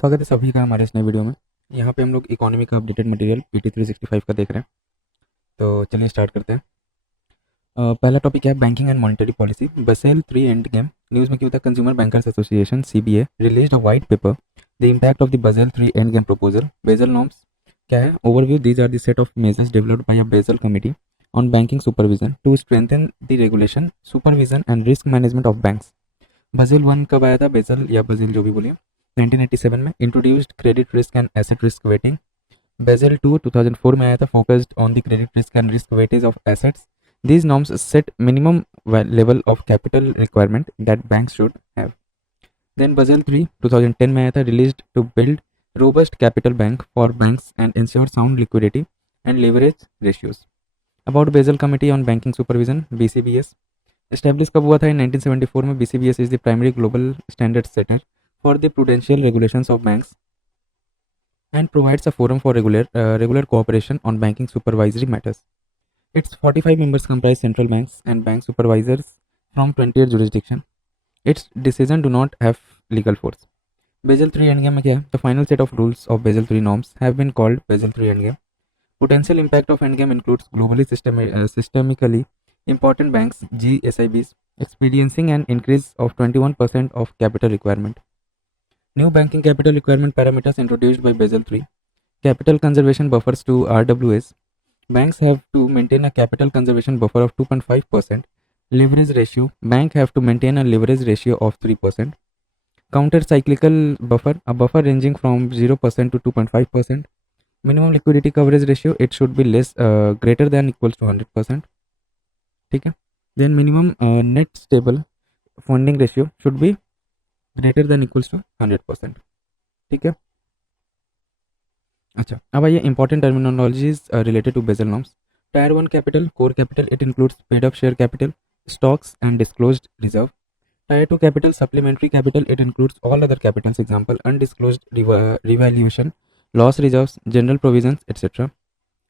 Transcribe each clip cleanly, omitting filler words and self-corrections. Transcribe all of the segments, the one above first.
स्वागत है सभी का हमारे इस नए वीडियो में। यहाँ पे हम लोग इकोनॉमी का अपडेटेड मटेरियल पीटी 365 का देख रहे हैं। तो चलिए स्टार्ट करते हैं। पहला टॉपिक है बैंकिंग एंड मॉनेटरी पॉलिसी। बसेल 3 एंड गेम न्यूज़ में क्या होता है, consumer bankers association CBA released a white paper the impact of the Basel 3 endgame proposal. Basel norms क्या है, overview. These are the set of measures developed by a Basel committee on banking supervision to strengthen the regulation, supervision and risk management of banks. Basel 1 कब आया था, basal या बसेल जो भी बोलिए, 1987 में। Introduced credit risk and asset risk weighting. Basel 2 2004 में आया था, focused on the credit risk and risk weightage of assets. These norms set minimum level of capital requirement that banks should have. Then Basel 3 2010 में आया था, released to build robust capital bank for banks and ensure sound liquidity and leverage ratios. About Basel Committee on Banking Supervision BCBS established कब हुआ था, in 1974 में। BCBS is the primary global standard setter for the prudential regulations of banks and provides a forum for regular cooperation on banking supervisory matters. Its 45 members comprise central banks and bank supervisors from 28 jurisdictions. Its decisions do not have legal force. Basel 3 Endgame में क्या है? The final set of rules of Basel 3 norms have been called Basel 3 Endgame. Potential impact of Endgame includes globally systemically important banks (GSIBs) experiencing an increase of 21% of capital requirement. New banking capital requirement parameters introduced by Basel 3. Capital conservation buffers to RWAs. Banks have to maintain a capital conservation buffer of 2.5%. Leverage ratio. Bank have to maintain a leverage ratio of 3%. Counter cyclical buffer. A buffer ranging from 0% to 2.5%. Minimum liquidity coverage ratio. It should be greater than equals to 100%. ठीक है. Then minimum net stable funding ratio should be greater than equals to 100%. ठीक है. अच्छा, अब आइए important terminologies related to Basel norms. Tier 1 capital, core capital, it includes paid up share capital, stocks and disclosed reserve. Tier 2 capital, supplementary capital, it includes all other capitals, example undisclosed revaluation, loss reserves, general provisions et cetera.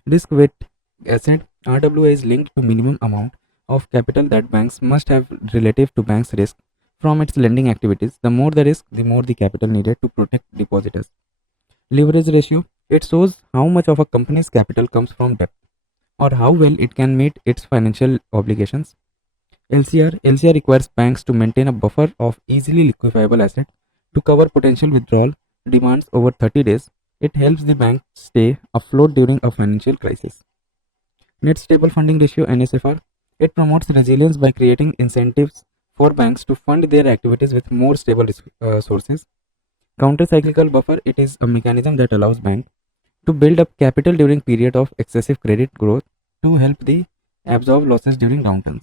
Risk weight asset, RWA is linked to minimum amount of capital that banks must have relative to bank's risk from its lending activities. The more the risk, the more the capital needed to protect depositors. Leverage ratio, it shows how much of a company's capital comes from debt or how well it can meet its financial obligations. LCR requires banks to maintain a buffer of easily liquefiable asset to cover potential withdrawal demands over 30 days. It helps the bank stay afloat during a financial crisis. Net stable funding ratio, NSFR, it promotes resilience by creating incentives for banks to fund their activities with more stable sources. Counter-cyclical buffer, it is a mechanism that allows bank to build up capital during period of excessive credit growth to help the absorb losses during downturns.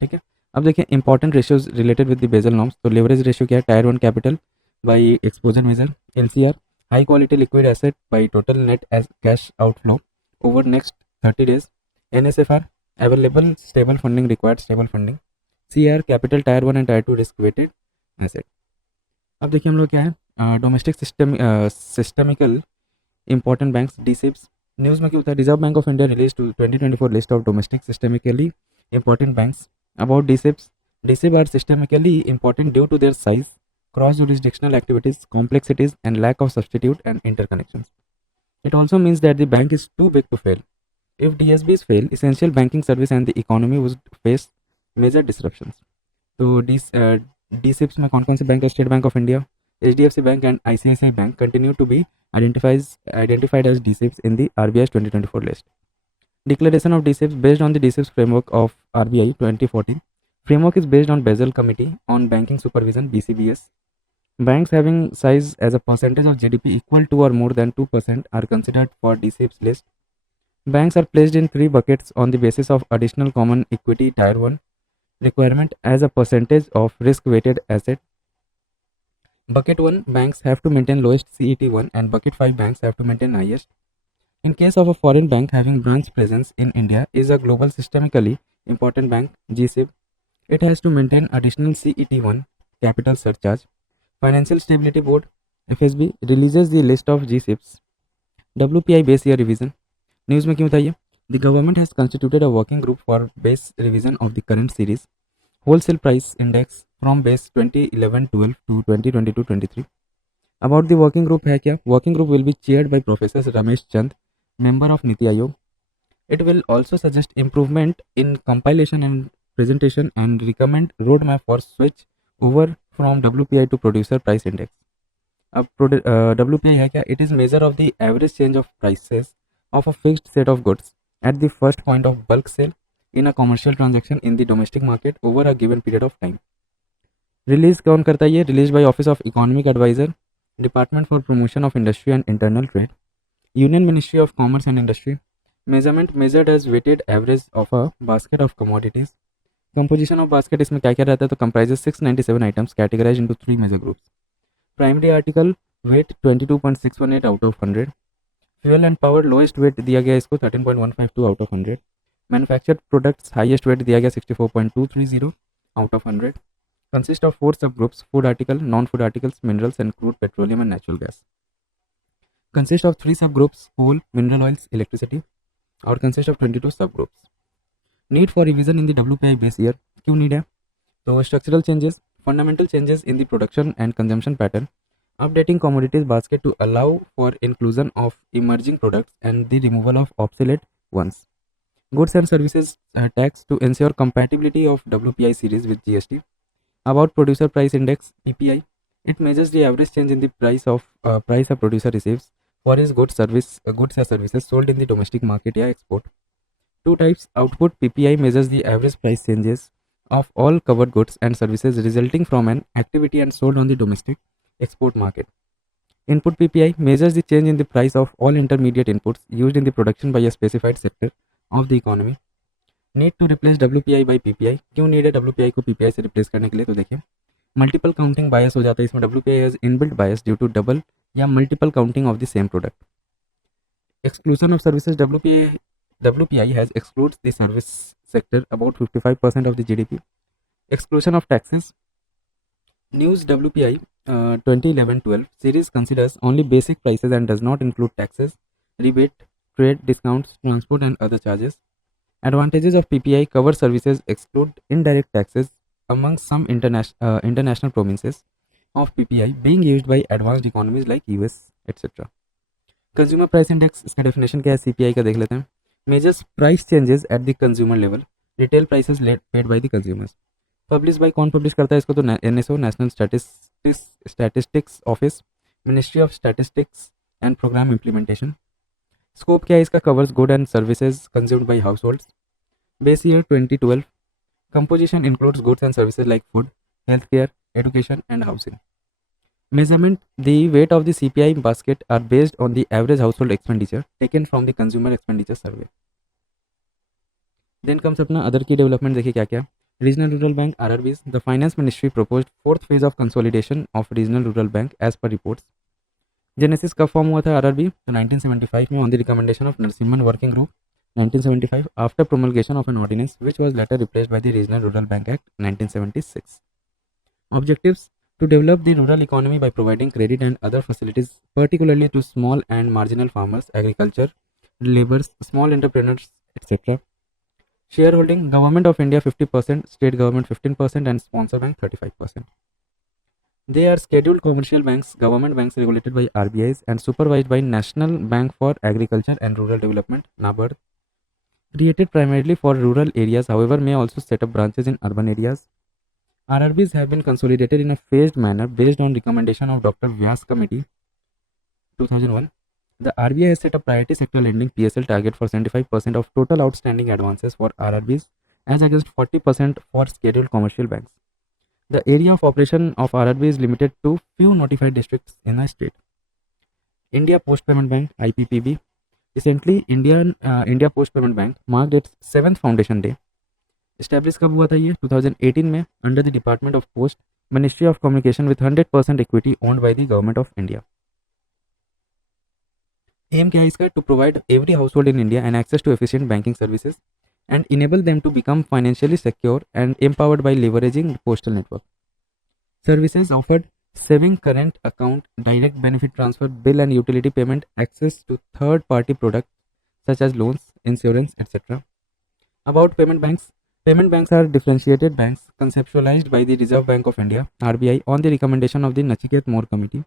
ठीक है. अब देखिए important ratios related with the Basel norms. तो leverage ratio क्या है, tier 1 capital by exposure measure. LCR, high quality liquid asset by total net cash outflow over next 30 days. NSFR, available stable funding required stable funding. CR, capital tier 1 and tier 2 risk weighted asset. अब देखिए हम लोग क्या है, domestic systemical important banks DSIBs। News में क्या होता है, reserve bank of India release to 2024 list of domestic systemically important banks. About DSIBs, DSIB are systemically important due to their size, cross jurisdictional activities, complexities and lack of substitute and interconnections. It also means that the bank is too big to fail. If DSBs fail, essential banking service and the economy would face major disruptions. तो DSIBs में कौन कौन से bank है, state bank of India, HDFC Bank and ICICI Bank continue to be identified as DSIBs in the RBI's 2024 list. Declaration of DSIBs based on the DSIBs framework of RBI 2014. Framework is based on Basel Committee on Banking Supervision (BCBS). Banks having size as a percentage of GDP equal to or more than 2% are considered for DSIBs list. Banks are placed in 3 buckets on the basis of additional common equity tier 1 requirement as a percentage of risk weighted asset. Bucket 1, banks have to maintain lowest CET1 and bucket 5, banks have to maintain highest. In case of a foreign bank having branch presence in India is a global systemically important bank GSIB, it has to maintain additional CET1 capital surcharge. Financial Stability Board FSB releases the list of GSIBs. WPI base year revision. News में क्यों बताइए, the government has constituted a working group for base revision of the current series wholesale price index from base 2011-12 to 2022-23. About the working group है क्या, working group will be chaired by professor Ramesh Chand, member of Niti Aayog. It will also suggest improvement in compilation and presentation and recommend roadmap for switch over from WPI to producer price index. अब WPI है क्या, it is measure of the average change of prices of a fixed set of goods at the first point of bulk sale in a commercial transaction in the domestic market over a given period of time. Release कौन करता है ये, release by office of economic adviser, department for promotion of industry and internal trade, union ministry of commerce and industry. Measurement measured as weighted average of a basket of commodities. Composition of basket इसमें क्या क्या रहता है, तो comprises 697 items categorise into 3 major groups. Primary article weight 22.618 out of 100. Fuel and power lowest weight दिया गया इसको 13.152 out of 100. Manufactured products highest wait दिया गया 64.230 out of 100. consist of 4 subgroups: food article, non-food articles, minerals and crude petroleum and natural gas. Consist of 3 subgroups: coal, mineral oils, electricity. और consist of 22 subgroups. Need for revision in the WPI base year. क्यों need है, तो structural changes, fundamental changes in the production and consumption pattern, updating commodities basket to allow for inclusion of emerging products and the removal of obsolete ones. Goods and services tax to ensure compatibility of WPI series with GST. About producer price index PPI, it measures the average change in the price a producer receives for his goods or services sold in the domestic market या export. 2 types. Output PPI measures the average price changes of all covered goods and services resulting from an activity and sold on the domestic export market. Input PPI measures the change in the price of all intermediate inputs used in the production by a specified sector of the economy. Need to replace WPI by PPI. क्यों need है WPI को PPI से replace करने के लिए, तो देखिए multiple counting बायस हो जाता है इसमें. WPI has inbuilt bias due to double या multiple counting of the same product. Exclusion of services, WPI has excludes the service sector about 55% of the GDP. Exclusion of taxes, news WPI 2011-12 series considers only basic prices and does not include taxes, rebate, trade discounts, transport and other charges. Advantages of PPI: cover services, exclude indirect taxes among some international provinces of PPI being used by advanced economies like US, etc. Consumer Price Index, इसका definition क्या है, CPI का देख लेते हैं. Measures price changes at the consumer level, retail prices paid by the consumers. Published by, कौन publish करता है इसको, तो NSO, National Statistics Office, Ministry of Statistics and Program Implementation. Scope क्या है इसका, covers good and services consumed by households. Base year 2012. Composition includes goods and services like food, health care, education and housing. Measurement, the weight of the CPI basket are based on the average household expenditure taken from the consumer expenditure survey. Then comes अपना other की development. देखिए क्या क्या. Regional rural bank RRBs. The finance ministry proposed 4th phase of consolidation of regional rural bank as per reports. Genesis कब form हुआ था RRB, तो 1975 में on the recommendation of Narasimham working group 1975 after promulgation of an ordinance which was later replaced by the regional rural bank act 1976. Objectives: to develop the rural economy by providing credit and other facilities particularly to small and marginal farmers, agriculture labours, small entrepreneurs etcetera. Share holding: government of India 50%, state government 15% and sponsor bank 35%. They are scheduled commercial banks, government banks regulated by RBIs and supervised by National Bank for Agriculture and Rural Development (NABARD). Created primarily for rural areas, however, may also set up branches in urban areas. RRBs have been consolidated in a phased manner based on recommendation of Dr. Vyas Committee 2001. The RBI has set a priority sector lending PSL target for 75% of total outstanding advances for RRBs as against 40% for scheduled commercial banks. The area of operation of RRB is limited to few notified districts in a state. India Post Payment Bank (IPPB). Recently, India Post Payment Bank marked its 7th foundation day. Established कब हुआ था ये, 2018 में, under the Department of Post, Ministry of Communication with 100% equity owned by the Government of India. Aim क्या है इसका, to provide every household in India an access to efficient banking services and enable them to become financially secure and empowered by leveraging the postal network. Services offered: saving current account, direct benefit transfer, bill and utility payment, access to third party products such as loans, insurance, etc. About payment banks. Payment banks are differentiated banks conceptualized by the Reserve Bank of India (RBI) on the recommendation of the Nachiket More Committee.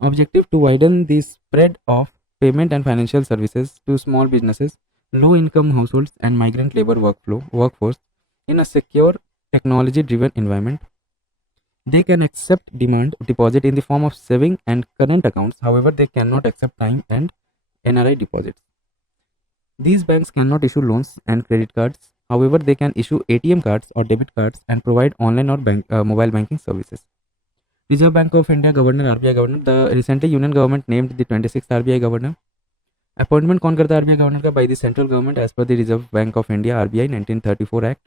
Objective to widen the spread of payment and financial services to small businesses, low income households and migrant labor workforce in a secure technology driven environment. They can accept demand deposit in the form of saving and current accounts. However, they cannot accept time and NRI deposits. These banks cannot issue loans and credit cards. However, they can issue ATM cards or debit cards and provide online or mobile banking services. Reserve Bank of India Governor, RBI Governor. The recently Union Government named the 26th RBI Governor. Appointment कौन करता है RBI Governor का? By the central government as per the Reserve Bank of India RBI 1934 Act.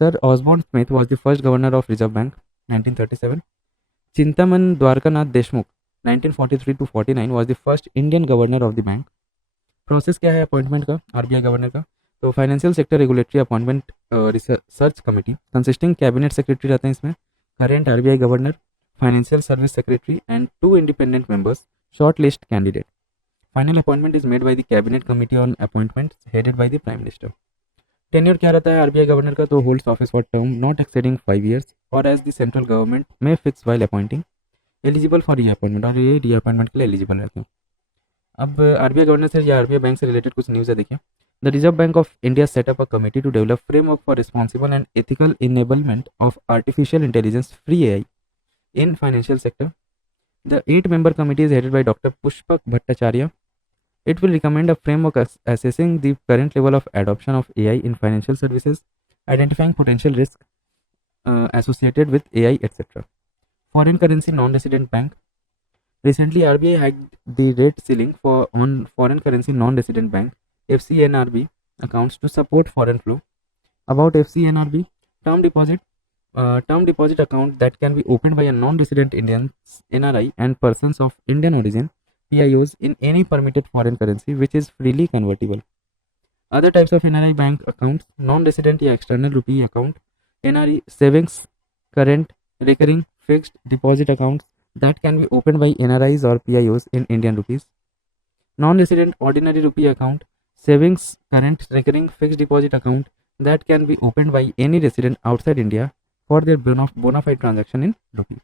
Sir Osborne Smith was the first governor of Reserve Bank 1937. Chintaman Dwarkanath Deshmukh 1943 to 49 was the first Indian governor of the bank. Process क्या है appointment का RBI governor का? तो financial sector regulatory appointment research committee consisting cabinet secretary रहते हैं इसमें, current RBI governor, financial service secretary and 2 independent members, short list candidate. Final appointment is made by the cabinet committee on appointment headed by the prime minister. Tenure क्या रहता है RBI governor का? तो holds office for term not exceeding 5 years और as the central government में fix while appointing, eligible for री appointment और ये री अपॉइंटमेंट के लिए एलिजिबल रहते हैं. अब आरबीआई गवर्नर से या आरबीआई बैंक से रिलेटेड कुछ न्यूज़ है, देखिए. The reserve bank of India set up a committee to develop framework for responsible and ethical enablement of artificial intelligence free AI in financial sector. The 8-member committee is headed by Dr. Pushpak Bhattacharya. It will recommend a framework assessing the current level of adoption of AI in financial services, identifying potential risks associated with AI, etc. Foreign currency non-resident bank. Recently, RBI hiked the rate ceiling on foreign currency non-resident bank (FCNRB) accounts to support foreign flow. About FCNRB, term deposit account that can be opened by a non-resident Indians, NRI, and persons of Indian origin, PIOs, in any permitted foreign currency which is freely convertible. Other types of NRI bank accounts: non-resident या external rupee account, NRI savings, current, recurring, fixed deposit accounts that can be opened by NRIs or PIOs in Indian rupees. Non-resident ordinary rupee account, savings, current, recurring, fixed deposit account that can be opened by any resident outside India for their bona fide transaction in rupee.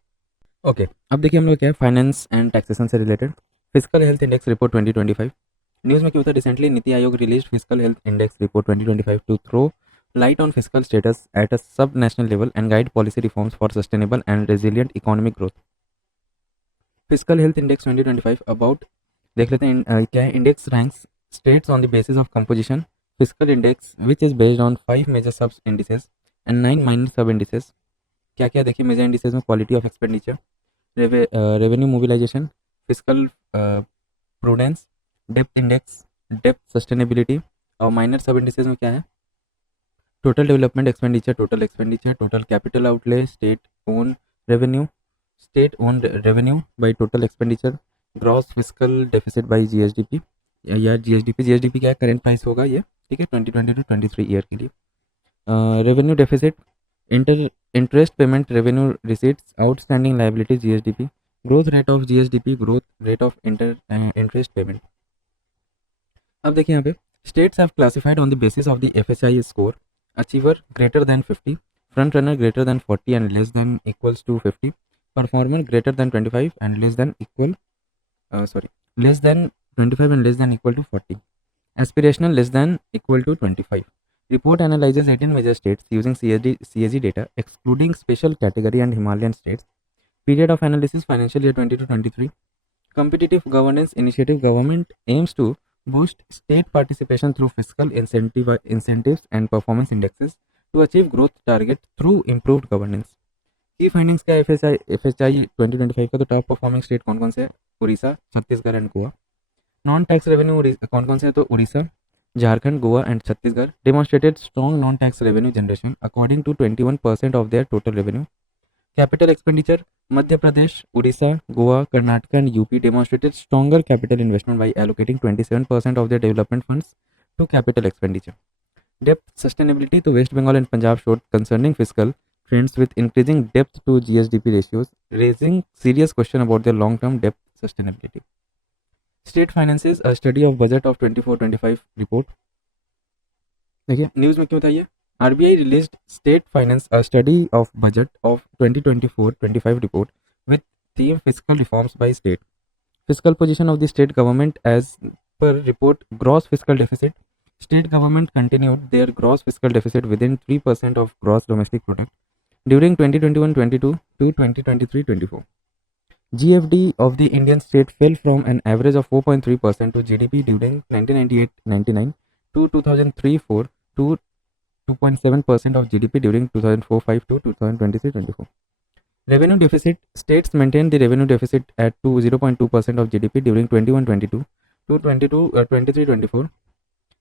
Okay, अब देखिए हम लोग क्या है finance and taxation से related. Physical health index report 2025. News में क्या होता है, recently NITI Aayog release physical health index report 2025 to throw light on physical status at a sub national level and guide policy reforms for sustainable and resilient economic growth. Physical health index 2025 about देख लेते हैं क्या है. Index ranks states on the basis of composition. Physical index which is based on 5 major sub indices and 9 minor sub indices. क्या क्या देखिए major indices में? Quality of expenditure, revenue mobilisation, physical prudence, depth index, depth sustainability. और minor sub indices में क्या है? Total development expenditure, total capital outlay, state own revenue by total expenditure, gross physical deficit by GSDP या GSDP क्या है? Current price होगा ये, ठीक है, 2020 to 23 ईयर के लिए. Revenue deficit, interest payment revenue receipts, outstanding liabilities GSDP, growth rate of GSDP, growth rate of interest payment. अब देखिए यहाँ पे states have classified on the basis of the FHI score: achiever greater than 50, front runner greater than 40 and less than equals to 50, performer greater than 25 and less than 25 and less than equal to 40, aspirational less than equal to 25. Report analyzes 18 major states using CAG data, excluding special category and Himalayan states. Period of analysis: financial year 20 to 23. Competitive governance initiative: government aims to boost state participation through fiscal incentives and performance indexes to achieve growth target through improved governance. Key findings क्या है FHI 2025 का? तो top performing state कौन कौन से है? Orissa, Chhattisgarh and Goa. Non tax revenue कौन कौन से है? तो Orissa, Jharkhand, Goa and Chhattisgarh demonstrated strong non-tax revenue generation according to 21% of their total revenue. Capital expenditure: Madhya Pradesh, Odisha, Goa, Karnataka and UP demonstrated stronger capital investment by allocating 27% of their development funds to capital expenditure. Depth sustainability: तो West Bengal and Punjab showed concerning fiscal trends with increasing depth to GSDP ratios, raising serious question about their long-term depth sustainability. State finances: a study of budget of 24-25 report. देखिए news में क्यों था ये? RBI released state finance a study of budget of 2024-25 report with theme fiscal reforms by state. Fiscal position of the state government as per report gross fiscal deficit. State government continued their gross fiscal deficit within 3% of gross domestic product during 2021-22 to 2023-24. GFD of the Indian state fell from an average of 4.3% to GDP during 1998-99 to 2003-4 to 2.7% of GDP during 2004-5 to 2023-24. Revenue deficit. States maintained the revenue deficit at 0.2% of GDP during 21-22 to 23-24.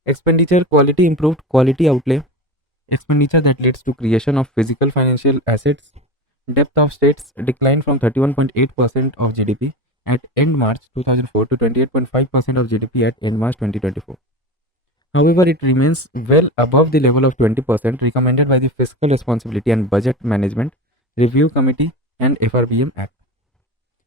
Expenditure quality improved. Quality outlay. Expenditure that leads to creation of physical financial assets. Depth of states declined from 31.8% of GDP at end March 2004 to 28.5% of GDP at end March 2024. However, it remains well above the level of 20% recommended by the Fiscal Responsibility and Budget Management Review Committee and FRBM Act.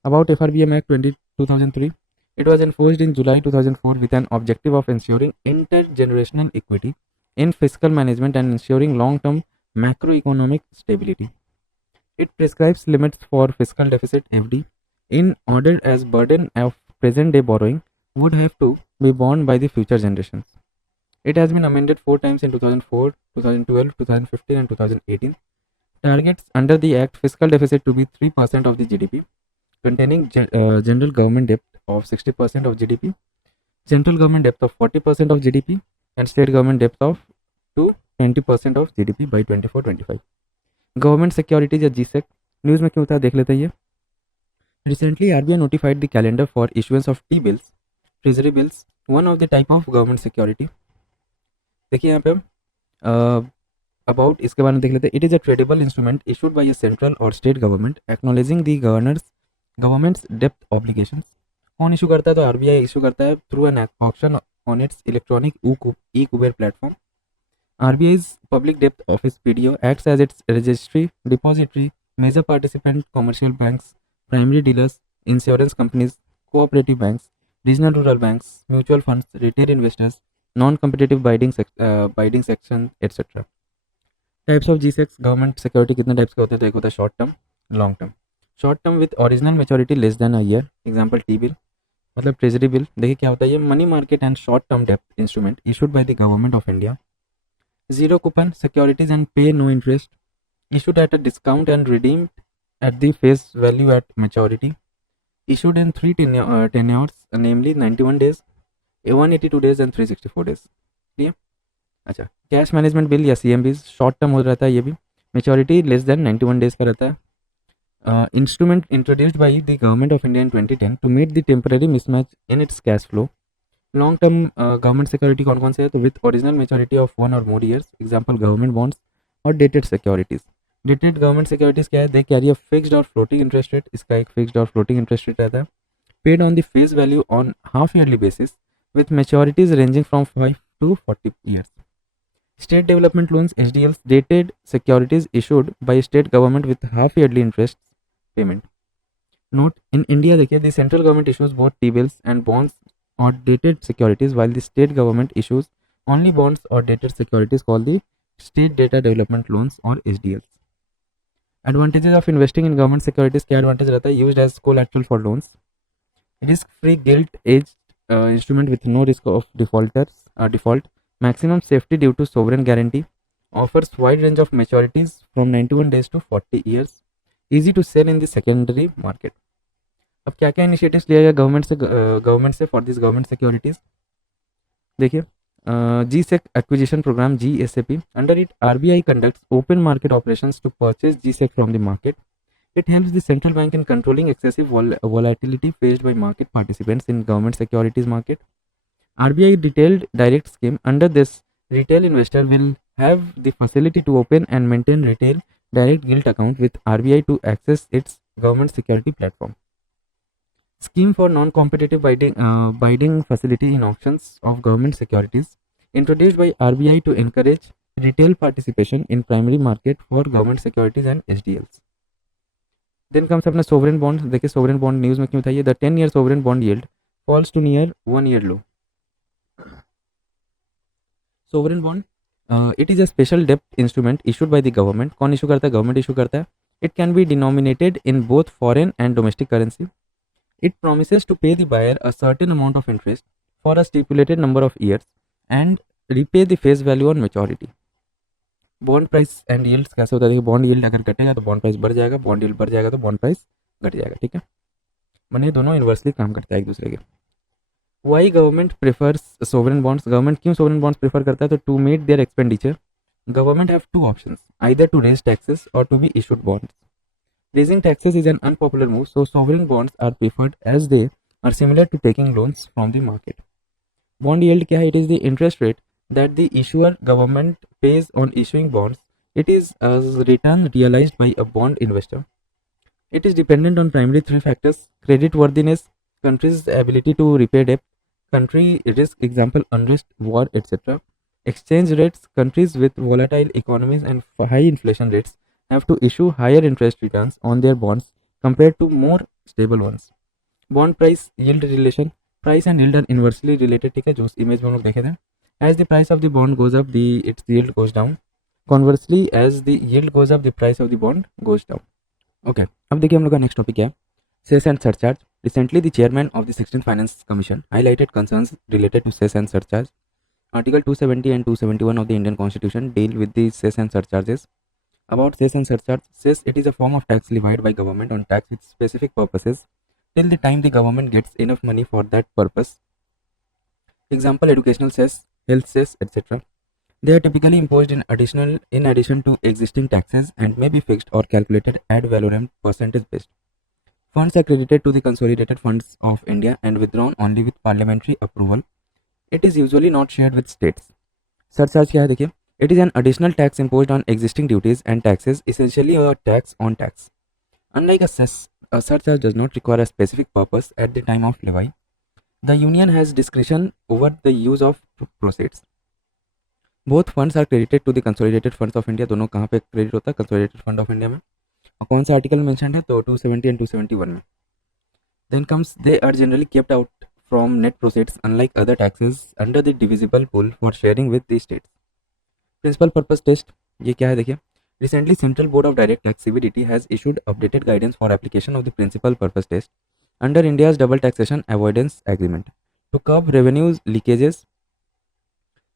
About FRBM Act 2003, it was enforced in July 2004 with an objective of ensuring intergenerational equity in fiscal management and ensuring long-term macroeconomic stability. It prescribes limits for fiscal deficit (FD) in order as burden of present-day borrowing would have to be borne by the future generations. It has been amended 4 times in 2004, 2012, 2015 and 2018. Targets under the Act fiscal deficit to be 3% of the GDP, containing general government debt of 60% of GDP, central government debt of 40% of GDP, and state government debt of 20% of GDP by 24-25. Government securities या G-sec news में क्यों था देख लेते हैं ये. Recently RBI notified the calendar for issuance of T bills, treasury bills, one of the type of government security. देखिए यहाँ पे अबाउट इसके बारे में देख लेते हैं. It is a tradable instrument issued by a central or state government acknowledging the government's डेप्थ ऑब्लिगेशंस. कौन इशू करता है? तो आरबीआई इशू करता है through an auction on its electronic e Kuber platform. RBI's Public Debt Office (PDO) acts as its registry, depository, major participant commercial banks, primary dealers, insurance companies, cooperative banks, regional rural banks, mutual funds, retail investors, non-competitive bidding section, etc. Types of GSECs government security कितने types के होते हैं? तो एक होता है short term, long term. Short term with original maturity less than a year, example T bill, मतलब treasury bill. देखिए क्या होता है ये money market and short term depth instrument issued by the government of India. Zero coupon securities and pay no interest, issued at a discount and redeemed at the face value at maturity, issued in 3 tenures, namely 91 days, 182 days and 364 days. ठीक है. अच्छा, cash management bill या CMBs short term हो रहता है, ये भी maturity less than 91 days का रहता है. Instrument introduced by the government of India in 2010 to meet the temporary mismatch in its cash flow. Long term government security कौन कौन से है? तो with original maturity of 1 or more years, example government bonds or dated securities. Dated government securities क्या है? They carry a fixed और floating interest rate. इसका एक फिक्स्ड और फ्लोटिंग इंटरेस्ट रेट रहता है. Paid on the face value on half yearly basis with maturities ranging from 5 to 40 years. State development loans (SDLs), dated securities issued by state government with half yearly interest payment. Note: in India देखिए the central government issues both T-bills and bonds or dated securities, while the state government issues only bonds or dated securities called the state data development loans or SDLs. Advantages of investing in government securities. क्या advantage रहता है? Used as collateral for loans, risk free gilt edged instrument with no risk of default, maximum safety due to sovereign guarantee, offers wide range of maturities from 91 days to 40 years, easy to sell in the secondary market. अब क्या क्या initiatives लिया गया government से for this government securities? देखिए, GSEC acquisition programme GSAP. Under it RBI conducts open market operations to purchase GSEC from the market. It helps the central bank in controlling excessive volatility faced by market participants in government securities market. RBI detailed direct scheme. Under this, retail investor will have the facility to open and maintain retail direct gilt account with RBI to access its government security platform. Scheme for non-competitive bidding facility in auctions of government securities, introduced by RBI to encourage retail participation in primary market for government securities and SDLs. Then comes अपना sovereign bond. देखिए sovereign bond news में क्यों था ये? The 10-year sovereign bond yield falls to near 1-year low. Sovereign bond, it is a special debt instrument issued by the government. कौन issue करता है? Government issue करता है. It can be denominated in both foreign and domestic currency. It promises to pay the buyer a certain amount of interest for a stipulated number of years and repay the face value on maturity. Bond price and yields कैसे होता है, देखिए bond yield अगर घटेगा तो bond price बढ़ जाएगा, bond yield बढ़ जाएगा तो बॉन्ड प्राइस घट जाएगा, ठीक है, माने दोनों इन्वर्सली काम करता है एक दूसरे के। Why government prefers sovereign bonds, government क्यों सोवरेन बॉन्ड्स प्रेफर करता है, तो to meet their expenditure government have two options, either to raise taxes or to be issued bonds. Raising taxes is an unpopular move, so sovereign bonds are preferred as they are similar to taking loans from the market. Bond yield क्या है? It is the interest rate that the issuer government pays on issuing bonds. It is a return realized by a bond investor. It is dependent on primarily three factors: credit worthiness, country's ability to repay debt, country risk, example unrest, war, etc. Exchange rates, countries with volatile economies and high inflation rates have to issue higher interest returns on their bonds compared to more stable ones. Bond price yield relation, price and yield are inversely related, ठीक है, जो image में हम लोग देखे थे। As the price of the bond goes up, its yield goes down. Conversely, as the yield goes up, the price of the bond goes down. Okay, अब देखिए हम लोग का नेक्स्ट टॉपिक क्या है, cess and surcharge. Recently, the chairman of the 16th Finance Commission highlighted concerns related to cess and surcharge. Article 270 and 271 of the Indian Constitution deal with the cess and surcharges. About cess and surcharge, cess, it is a form of tax levied by government on tax with specific purposes till the time the government gets enough money for that purpose. Example, educational cess, health cess, etc. They are typically imposed in addition to existing taxes and may be fixed or calculated ad valorem percentage based. Funds are credited to the consolidated funds of India and withdrawn only with parliamentary approval. It is usually not shared with states. Surcharge क्या है देखिए, it is an additional tax imposed on existing duties and taxes, essentially a tax on tax. Unlike a cess, a surcharge does not require a specific purpose at the time of levy. The union has discretion over the use of proceeds. Both funds are credited to the consolidated funds of India. दोनों कहाँ पे credit होता है, consolidated fund of India में, और कौन सा article mention है, तो 270 and 271 में। Then comes, they are generally kept out from net proceeds unlike other taxes under the divisible pool for sharing with the states. Principal purpose test, ये क्या है देखिए, recently central board of direct tax CBDT has issued updated guidance for application of the principal purpose test under India's double taxation avoidance agreement to curb revenues leakages.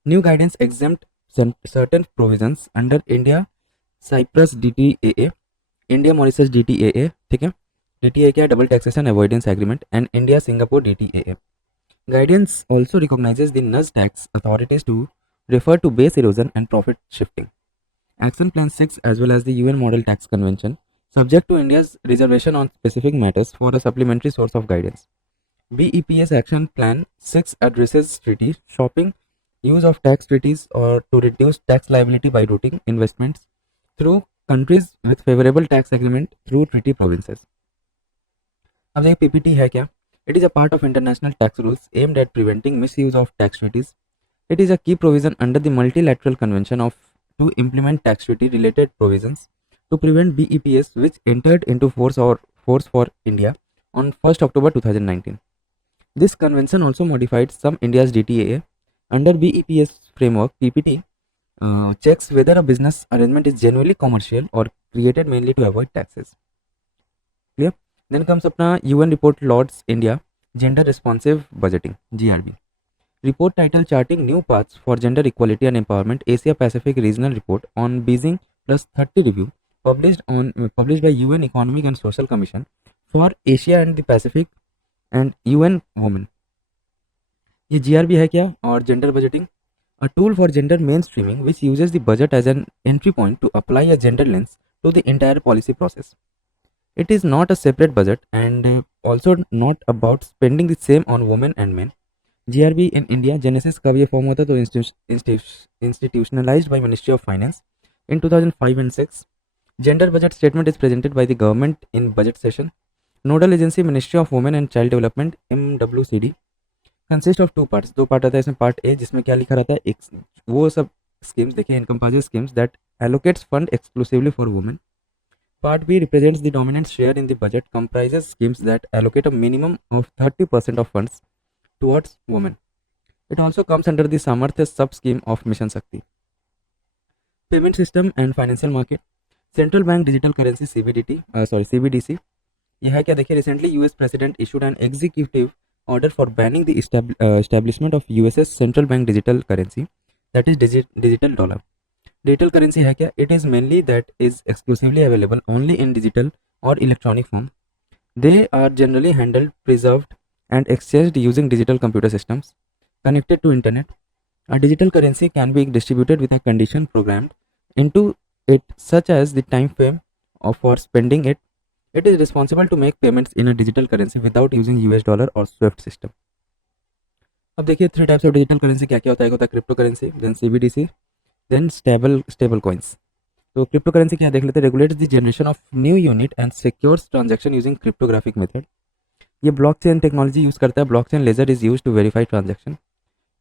New guidance exempt certain provisions under India Cyprus DTAA, India Mauritius DTAA, ठीक है, DTA क्या है, double taxation avoidance agreement, and India Singapore DTAA. Guidance also recognizes the NUS tax authorities to refer to base erosion and profit shifting. Action Plan 6 as well as the UN Model Tax Convention, subject to India's reservation on specific matters for a supplementary source of guidance. BEPS Action Plan 6 addresses treaty shopping, use of tax treaties or to reduce tax liability by routing investments through countries with favorable tax agreement through treaty provinces. अब देखिए PPT है क्या? It is a part of international tax rules aimed at preventing misuse of tax treaties. It is a key provision under the multilateral convention to implement tax treaty related provisions to prevent BEPS, which entered into force for India on 1st October 2019. This convention also modified some India's DTAA. Under BEPS framework, PPT checks whether a business arrangement is genuinely commercial or created mainly to avoid taxes. Clear? Then comes अपना UN report Lords India Gender Responsive Budgeting GRB. Report title Charting New Paths for Gender Equality and Empowerment, Asia Pacific Regional Report on Beijing plus 30 Review, published by UN Economic and Social Commission for Asia and the Pacific and UN Women. ये GRB है क्या, और Gender Budgeting, a tool for gender mainstreaming which uses the budget as an entry point to apply a gender lens to the entire policy process. It is not a separate budget and also not about spending the same on women and men. GRB in India Genesis कब ये form होता है, तो institutionalized by Ministry of Finance in 2005 and 6. Gender budget statement is presented by the government in budget session. Nodal agency Ministry of Women and Child Development MWCD. Consist of two parts. दो part आता है इसमें, part A जिसमें क्या लिखा रहता है, एक वो सब स्कीम्स देखिए, encompasses schemes that allocates fund exclusively for women. Part B represents the dominant share in the budget, comprises schemes that allocate a minimum of 30% of funds towards women. It also comes under the Samarthya sub-scheme of Mission Shakti. Payment system and financial market. Central Bank Digital Currency CBDC. यह है क्या, देखिए recently US president issued an executive order for banning the establishment of US's central bank digital currency, that is digital dollar. Digital currency है क्या, it is mainly that is exclusively available only in digital or electronic form. They are generally handled, preserved and exchanged using digital computer systems connected to internet. A digital currency can be distributed with a condition programmed into it, such as the time frame for spending it. It is responsible to make payments in a digital currency without using US dollar or SWIFT system. अब देखिए three types of digital currency क्या क्या होता है, एक होता है cryptocurrency, then CBDC, then stablecoins. तो क्रिप्टो करेंसी क्या देख लेते हैं, regulates the generation of new unit and secures transaction using cryptographic method. ये ब्लॉकचेन टेक्नोलॉजी यूज करता है, blockchain ledger is use to verify transaction.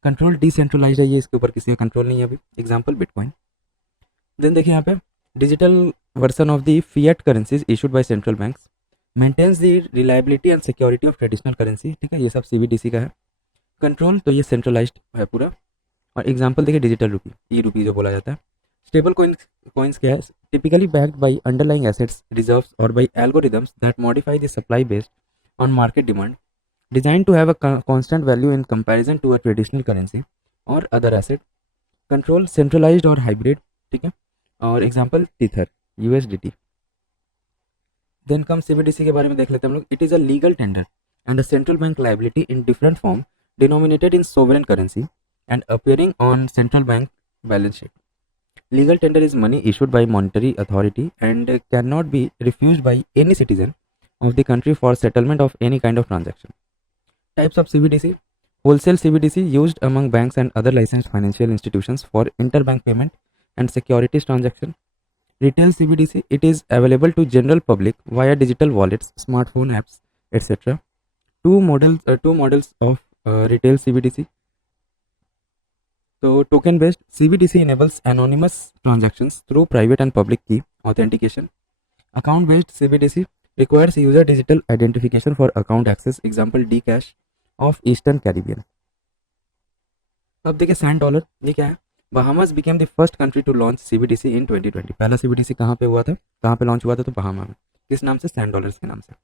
Control decentralise है, ये इसके ऊपर किसी का कंट्रोल नहीं है अभी, एग्जाम्पल बिटकॉइन। देन देखिए यहाँ पे digital version of the fiat currencies issued by central banks, maintains the reliability and security of traditional currency, ठीक है, ये सब सीबीडीसी का है। कंट्रोल तो ये सेंट्रलाइज्ड है पूरा। और एग्जांपल देखिए डिजिटल रुपी, ई रुपी जो बोला जाता है। स्टेबल कॉइन्स क्या है, typically backed by underlying assets, reserves or by algorithms that modify the supply based on market demand, design to have a constant value in comparison to a traditional currency or other asset. Control centralised or hybrid, ठीक है। और example Tether, USDT. Then come CBDC के बारे में देख लेते हैं हम लोग। It is a legal tender and a central bank liability in different form denominated in sovereign currency and appearing on central bank balance sheet. Legal tender is money issued by monetary authority and cannot be refused by any citizen of the country for settlement of any kind of transaction. Types of CBDC: wholesale CBDC used among banks and other licensed financial institutions for interbank payment and securities transaction. Retail CBDC: it is available to general public via digital wallets, smartphone apps, etc. Two models of retail CBDC. So token based CBDC enables anonymous transactions through private and public key authentication. Account based CBDC requires user digital identification for account access, example Dcash of Eastern Caribbean. अब देखिए sand dollar, ये क्या है, Bahamas became the first country to launch CBDC in 2020। पहला CBDC कहाँ पे हुआ था, कहाँ पे लॉन्च हुआ था, तो बहामा में। किस नाम से, सैंड डॉलर्स के नाम से।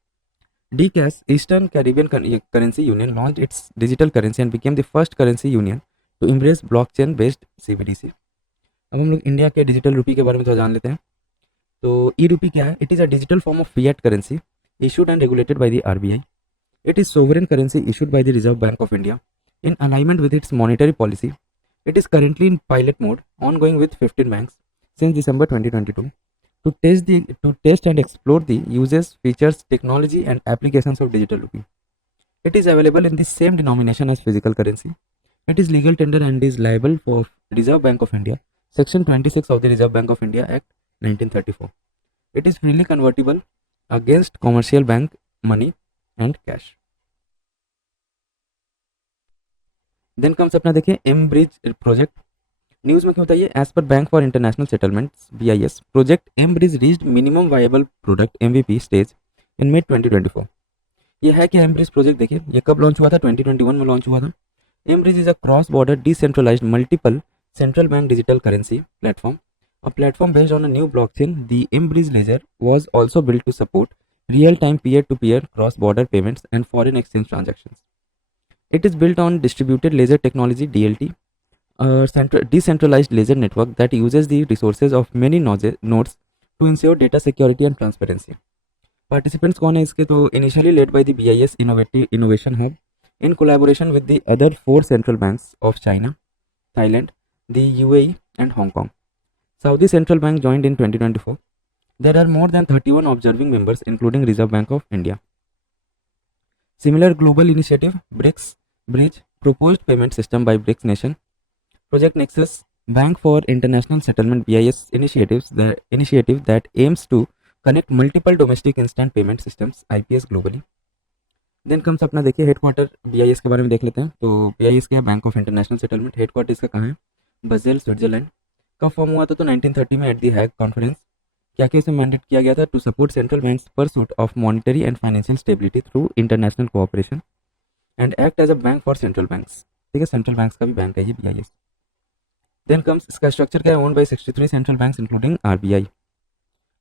Dcash, Eastern Caribbean Currency Union, launched its digital currency and became the first currency union to embrace blockchain-based CBDC. अब हम लोग इंडिया के डिजिटल रुपी के बारे में तो जान लेते हैं। तो ई रुपी क्या है, it is a digital form of fiat currency issued and regulated by the RBI. It is sovereign currency issued by the Reserve Bank of India in alignment with its monetary policy. It is currently in pilot mode, ongoing with 15 banks since December 2022. To test and explore the uses, features, technology and applications of digital rupee. It is available in the same denomination as physical currency. It is legal tender and is liable for Reserve Bank of India, Section 26 of the Reserve Bank of India Act 1934. It is freely convertible against commercial bank money and cash. Then comes अपना देखिए M Bridge project. News में क्या होता है ये, as per bank for international settlements BIS, project M bridge reached minimum viable product MVP stage in mid 2024। ये है कि एम ब्रिज प्रोजेक्ट देखिए ये कब लॉन्च हुआ था, 2021 में लॉन्च हुआ था। M bridge is a cross border decentralised multiple central bank digital currency platform, a platform based on a new blockchain. The M bridge ledger was also built to support real time peer to peer cross border payments and foreign exchange transactions. It is built on distributed ledger technology DLT, a decentralized ledger network that uses the resources of many nodes to ensure data security and transparency. Participants कौन है इसके, तो initially led by the BIS Innovation Hub in collaboration with the other 4 central banks of China, Thailand, the UAE and Hong Kong. Saudi Central Bank joined in 2024. There are more than 31 observing members including Reserve Bank of India. Similar global initiative BRICS Bridge, proposed payment system by BRICS nation. Project Nexus, Bank for International Settlement BIS initiative that aims to connect multiple domestic instant payment systems IPS globally. Then comes अपना देखिए headquarter BIS के बारे में देख लेते हैं। तो BIS क्या है, bank of international settlement. Headquarter इसका कहाँ है, बसेल स्विट्जरलैंड। कब फॉर्म हुआ था, तो 1930 में एट दी हैग कॉन्फ्रेंस। क्या क्या इसे मैंडेट किया गया था, to support central banks pursuit of monetary and financial stability through international cooperation and act as a bank for central banks. ठीक है, सेंट्रल बैंक्स का भी बैंक है ये BIS। देन कम्स इसका स्ट्रक्चर क्या है, owned by 63 central banks including RBI।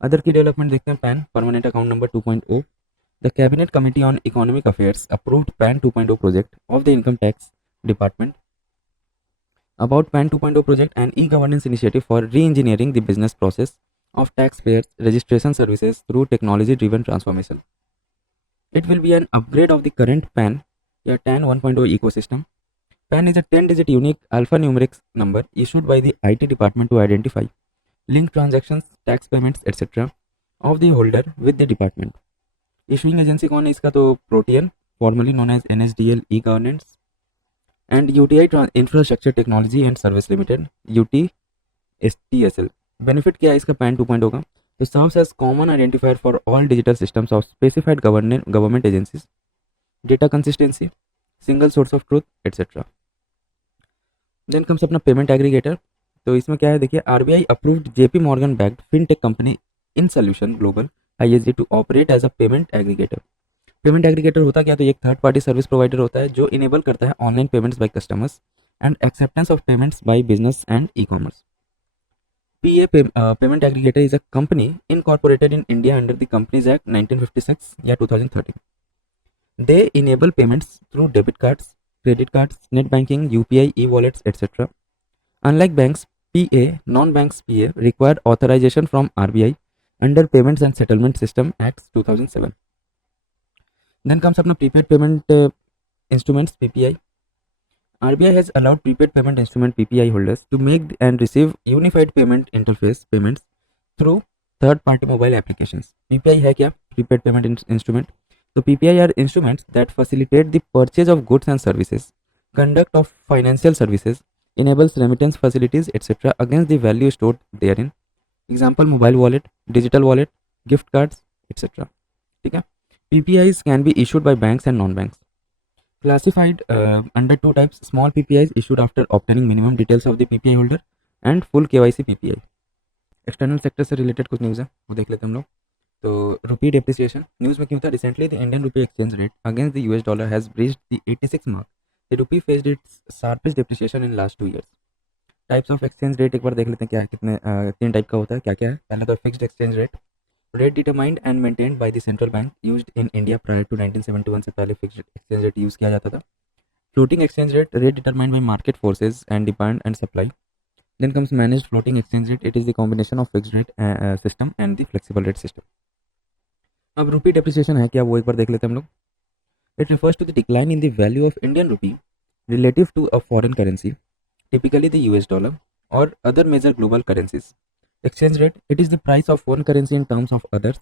Other की डेवलपमेंट देखते हैं, pan permanent account number 2.0। The Cabinet Committee on Economic Affairs approved PAN 2.0 project of the Income Tax Department. About PAN 2.0 project, an e-governance initiative for re-engineering the business process of taxpayers registration services through technology-driven transformation. It will be an upgrade of the current PAN, या TAN 1.0 ecosystem. PAN is a 10-digit unique alphanumeric number issued by the IT department to identify link transactions, tax payments, etc. of the holder with the department. Issuing agency कौन है इसका? तो Protean, formerly known as NSDL e-governance, and UTI Infrastructure Technology and Service Limited, UTSTSL. Benefit क्या है इसका PAN 2.0 का? तो serves as common identifier for all digital systems of specified government agencies, data consistency, single source of truth, etc. Then comes अपना payment aggregator. तो इसमें क्या है देखिए, RBI approved JP Morgan backed fintech company in solution global ISD to operate as a payment aggregator. Payment aggregator होता क्या? तो एक थर्ड पार्टी सर्विस प्रोवाइडर होता है जो इनेबल करता है online payments by customers and acceptance of payments by business and e commerce. PA payment aggregator is a company incorporated in India under the Companies Act 1956 या 2013. They enable payments through debit cards, credit cards, net banking, UPI, e-wallets, etc. Unlike banks, PA, non-banks PA require authorization from RBI under Payments and Settlement System Act 2007. Then comes अपना prepaid payment instruments PPI. RBI has allowed prepaid payment instrument PPI holders to make and receive unified payment interface payments through third-party mobile applications. PPI है क्या? Prepaid payment instrument. So PPI are instruments that facilitate the purchase of goods and services, conduct of financial services, enables remittance facilities, etc. against the value stored therein. Example: mobile wallet, digital wallet, gift cards, etc. ठीक है. PPIs can be issued by banks and non-banks. Classified under two types: small PPIs issued after obtaining minimum details of the PPI holder and full KYC PPI. External sector से related कुछ news है, वो देख लेते हैं हम लोग. तो रुपी डेप्रिसिएशन न्यूज़ में क्यों था? Recently the Indian rupee exchange rate against the US dollar has breached the 86 mark. The rupee faced it's sharpest depreciation in last 2 years. Types of exchange rate एक बार देख लेते हैं क्या है, कितने 3 टाइप का होता है, क्या क्या है. पहला तो fixed exchange rate, rate determined and maintained by the central bank used in India prior to 1971. से पहले फिक्स्ड एक्सचेंज रेट यूज़ किया जाता था. Floating exchange rate, rate determined by market forces and demand and supply. Then comes managed floating exchange rate. It is the combination of fixed rate system and the flexible rate system. अब रुपी depreciation है क्या, वो एक बार देख लेते हैं हम लोग. It refers to the decline in the value of Indian rupee relative to a foreign currency, typically the US dollar or other major global currencies. Exchange rate, it is the price of one currency in terms of others.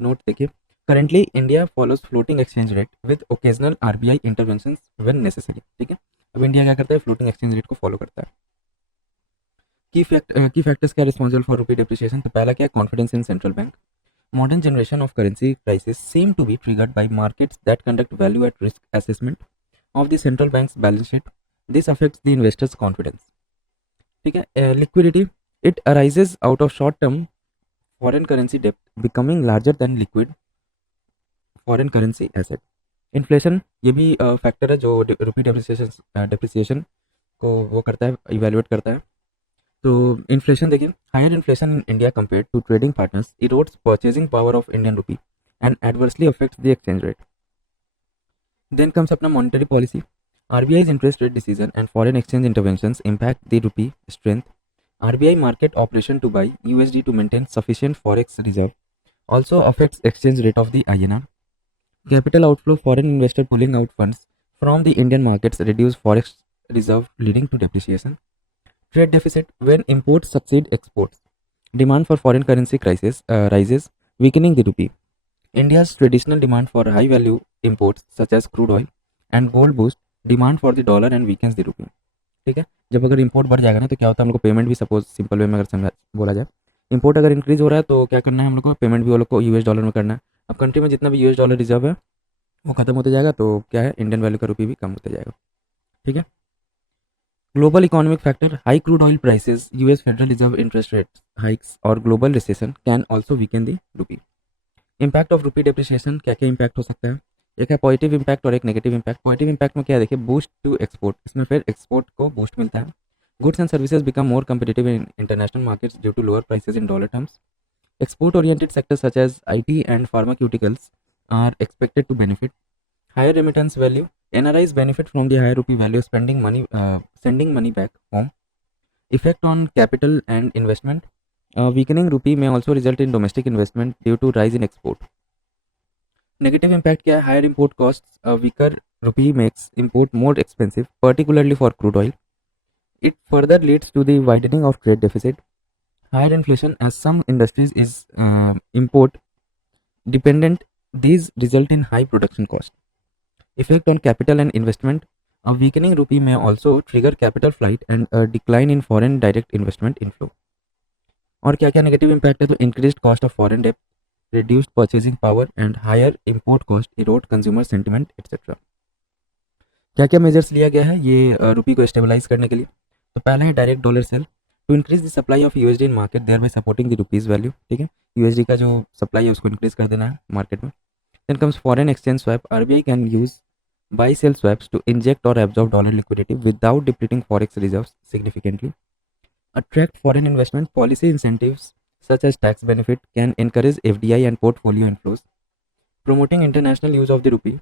Note देखिए, currently India follows floating exchange rate with occasional RBI intervention when necessary. ठीक है, अब India क्या करता है? Floating exchange rate को follow करता है. की फैक्टर्स क्या रिस्पॉन्सिबल फॉर रुपी डेप्रिसिएशन? तो पहला क्या है? Confidence in central bank. Modern generation of currency crisis seem to be triggered by markets that conduct value at risk assessment of the central bank's balance sheet. This affects the investors' confidence. ठीक है. Liquidity, it arises out of short-term foreign currency debt becoming larger than liquid foreign currency asset. Inflation, ये भी factor है जो रुपी depreciation को वो करता है, इवेल्युएट करता है. तो इन्फ्लेशन देखिए, higher inflation in India compared to trading partners erodes purchasing power of Indian rupee and adversely affects the exchange rate. Then comes अपना monetary policy. RBI's interest rate decision and foreign exchange interventions impact the rupee strength. RBI market operation to buy USD to maintain sufficient forex reserve also affects exchange rate of the INR. Capital outflow, foreign investor pulling out funds from the Indian markets reduce forex reserve leading to depreciation. Trade deficit, when imports succeed exports, demand for foreign currency rises, weakening the rupee. India's traditional demand for high value imports such as crude oil and gold boost demand for the dollar and weakens the rupee. ठीक है, जब अगर import बढ़ जाएगा ना तो क्या होता है, हम लोग को पेमेंट भी, सपोज सिंपल वे में अगर समझा बोला जाए, इंपोर्ट अगर इंक्रीज हो रहा है तो क्या करना है हम लोग को? पेमेंट भी वो लोग को यूएस डॉलर में करना है. अब कंट्री में जितना भी यूएस डॉलर रिजर्व है वो खत्म होते जाएगा तो क्या है, इंडियन वैल्यू का रुपये भी कम होते जाएगा. ठीक है. Global economic factor, high crude oil prices, US Federal Reserve interest rate hikes और global recession can also weaken the rupee. Impact of rupee depreciation, क्या क्या इंपैक्ट हो सकता है? एक है पॉजिटिव इंपैक्ट और एक नेगेटिव इंपैक्ट. पॉजिटिव इंपैक्ट में क्या है देखिए, बूस्ट टू एक्सपोर्ट, इसमें फिर एक्सपोर्ट को बूस्ट मिलता है. Goods and services become more competitive in international markets due to lower prices in dollar terms. Export oriented sectors such as IT and pharmaceuticals are expected to benefit. Higher remittance value. NRIs benefit from the higher rupee value, sending money back home. Effect on capital and investment. Weakening rupee may also result in domestic investment due to rise in export. Negative impact क्या है? Higher import costs. A weaker rupee makes import more expensive, particularly for crude oil. It further leads to the widening of trade deficit. Higher inflation, as some industries is import dependent. These result in high production cost. Effect on capital and investment. A weakening rupee may also trigger capital flight and a decline in foreign direct investment inflow. और क्या क्या negative impact है? तो increased cost of foreign debt, reduced purchasing power and higher import cost erode consumer sentiment etc. क्या क्या measures लिया गया है ये रुपी को स्टेबलाइज करने के लिए? तो पहला है direct dollar sale to increase the supply of USD in market thereby supporting the rupee's value. ठीक है, यूएसडी का जो सप्लाई है उसको इंक्रीज कर देना है मार्केट में. Then comes foreign exchange swap. RBI can use buy sell swaps to inject or absorb dollar liquidity without depleting forex reserves significantly. Attract foreign investment. Policy incentives such as tax benefit can encourage FDI and portfolio inflows. Promoting international use of the rupee.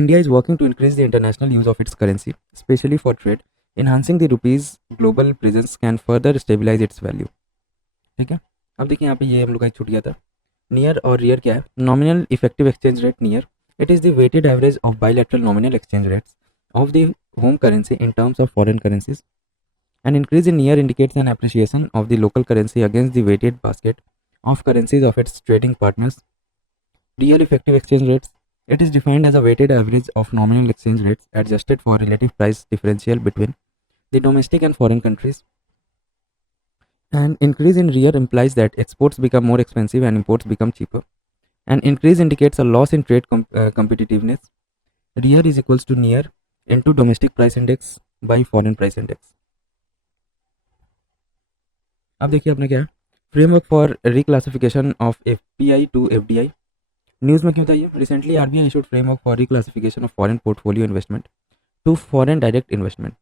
India is working to increase the international use of its currency, especially for trade. Enhancing the rupee's global presence can further stabilize its value. ठीक है, अब देखिए यहाँ पे ये हम लोग का एक छूट गया था. नियर और रियर क्या है? Nominal effective exchange rate near. It is the weighted average of bilateral nominal exchange rates of the home currency in terms of foreign currencies. An increase in near indicates an appreciation of the local currency against the weighted basket of currencies of its trading partners. Real effective exchange rates. It is defined as a weighted average of nominal exchange rates adjusted for relative price differential between the domestic and foreign countries. An increase in real implies that exports become more expensive and imports become cheaper. An increase indicates a loss in trade competitiveness. Real is equals to near into domestic price index by foreign price index. अब देखिए आपने क्या है? Framework for reclassification of FPI to FDI. News में क्यों था ये? Recently RBI issued framework for reclassification of foreign portfolio investment to foreign direct investment.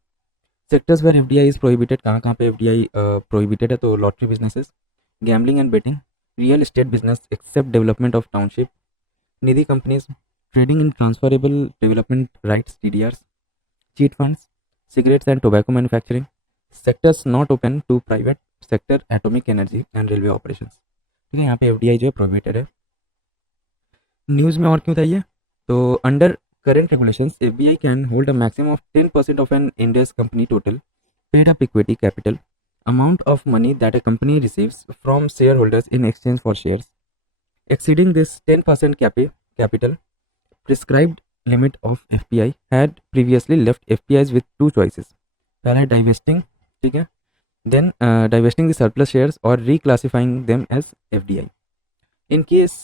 Sectors where FDI is prohibited. कहाँ कहाँ पे एफडीआई प्रोहिबिटेड है? तो lottery businesses, gambling and betting, real estate business except development of township, nidhi companies, trading in transferable development rights TDRs, cheat funds, cigarettes and tobacco manufacturing, sectors not open to private sector, atomic energy and railway operations. ठीक है, यहाँ पे FDI जो है prohibited है. News में और क्यों था ये? तो under current regulations FBI can hold a maximum of 10% of an India's company total paid up equity capital amount of money that a company receives from shareholders in exchange for shares. Exceeding this 10% capital prescribed limit of FPI had previously left FPIs with two choices. पहला divesting, ठीक है, then divesting the surplus shares or reclassifying them as FDI. In case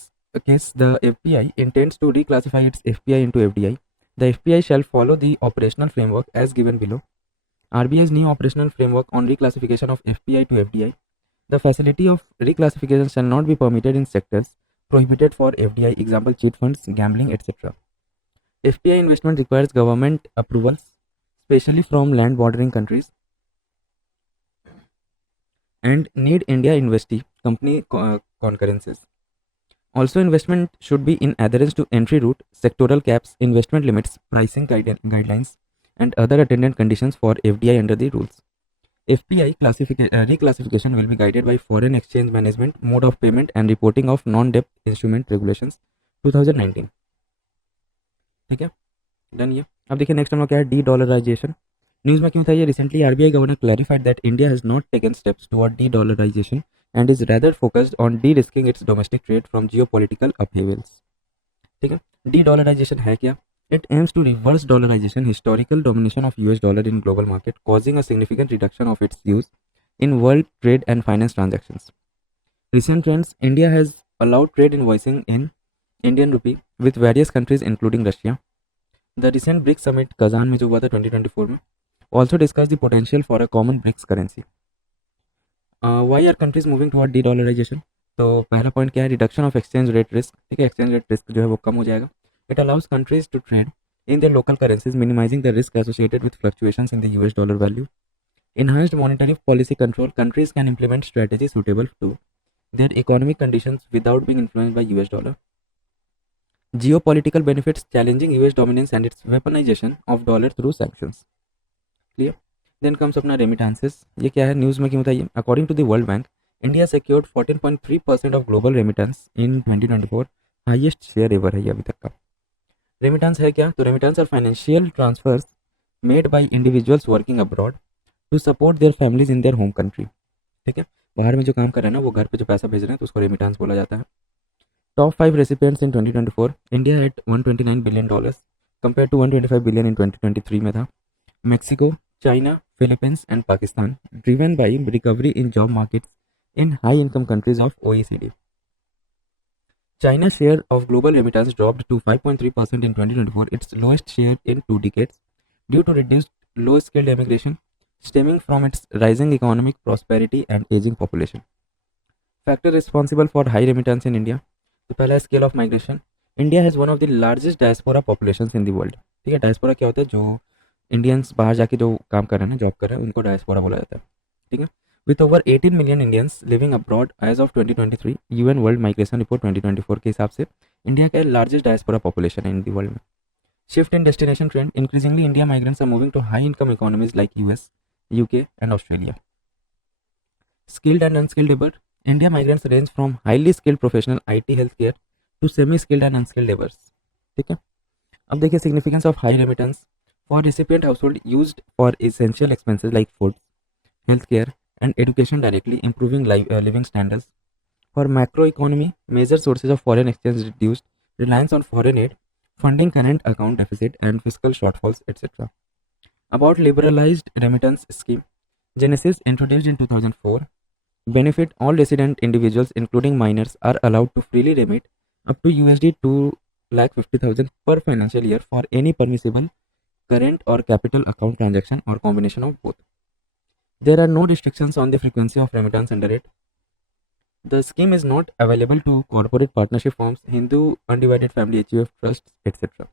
the FPI intends to reclassify its FPI into FDI, the FPI shall follow the operational framework as given below. RBI's new operational framework on reclassification of FPI to FDI. The facility of reclassification shall not be permitted in sectors prohibited for FDI, example cheat funds, gambling, etc. FPI investment requires government approvals, especially from land bordering countries, and need India investee company concurrences. Also, investment should be in adherence to entry route, sectoral caps, investment limits, pricing guidelines, and other attendant conditions for FDI under the rules. FPI reclassification will be guided by Foreign Exchange Management, Mode of Payment and Reporting of Non-Debt Instrument Regulations 2019. ठीक है, done ये. अब देखिए next हम लोग क्या है? D dollarisation. News में क्यों था ये? Recently RBI governor clarified that India has not taken steps toward dedollarisation and is rather focused on de-risking its domestic trade from geopolitical upheavals. ठीक है, de-dollarization है क्या? It aims to reverse dollarization, historical domination of US dollar in global market, causing a significant reduction of its use in world trade and finance transactions. Recent trends: India has allowed trade invoicing in Indian rupee with various countries including Russia. The recent BRICS summit Kazan में जो हुआ था 2024 में also discussed the potential for a common BRICS currency. Why are countries moving toward de-dollarization? तो पहला point क्या है? Reduction of exchange rate risk. ठीक है, एक्सचेंज रेट रिस्क जो है वो कम हो जाएगा. It allows countries to trade in their local currencies, minimizing the risk associated with fluctuations in the US dollar value. Enhanced monetary policy control. Countries can implement strategies suitable to their economic conditions without being influenced by US dollar. Geopolitical benefits, challenging US dominance and its weaponization of dollar through sanctions. Clear? Then comes अपना remittances. ये क्या है news में क्यों बताइए? According to the World Bank, India secured 14.3% of global remittance in 2024, highest share ever है ये अभी तक का. Remittance है क्या? तो remittance are financial transfers made by individuals working abroad to support their families in their home country. ठीक है, बाहर में जो काम कर रहे हैं ना वो घर पे जो पैसा भेज रहे हैं तो उसको रेमिटेंस बोला जाता है. Top 5 recipients in 2024, India at $129 billion compare to 125 billion in 2023 में था. Mexico, China, Philippines and Pakistan, driven by recovery in job markets in high income countries of OECD. China's share of global remittance dropped to 5.3% in 2024, its lowest share in 2 decades, due to reduced low-skilled immigration stemming from its rising economic prosperity and aging population. Factor responsible for high remittance in India. तो पहला scale of migration. India has one of the largest diaspora populations in the world. ठीक है, diaspora क्या होता है? जो Indians बाहर जाके जो काम कर रहे हैं ना, जॉब कर रहे हैं, उनको डायस्पोरा बोला जाता है. ठीक है, with over 18 million Indians living abroad as of 2023, UN World Migration Report 2024 के हिसाब से इंडिया का लार्जेस्ट डायस्पोरा पॉपुलेशन है इन दी वर्ल्ड में. Shift in destination trend, increasingly India migrants are moving to high income economies like US, UK and Australia. Skilled and unskilled labour, India migrants range from highly skilled professional IT health care to semi skilled and unskilled labours. ठीक है, अब देखिए significance of high remittance for recipient household used for essential expenses like food, health care and education, directly improving living standards. For macroeconomy, major sources of foreign exchange reduced reliance on foreign aid, funding current account deficit and fiscal shortfalls, etc. About liberalized remittance scheme, Genesis, introduced in 2004, benefit all resident individuals, including minors, are allowed to freely remit up to USD 2,50,000 per financial year for any permissible current or capital account transaction or combination of both. There are no restrictions on the frequency of remittance under it. The scheme is not available to corporate partnership firms, Hindu Undivided Family HUF trusts, etc.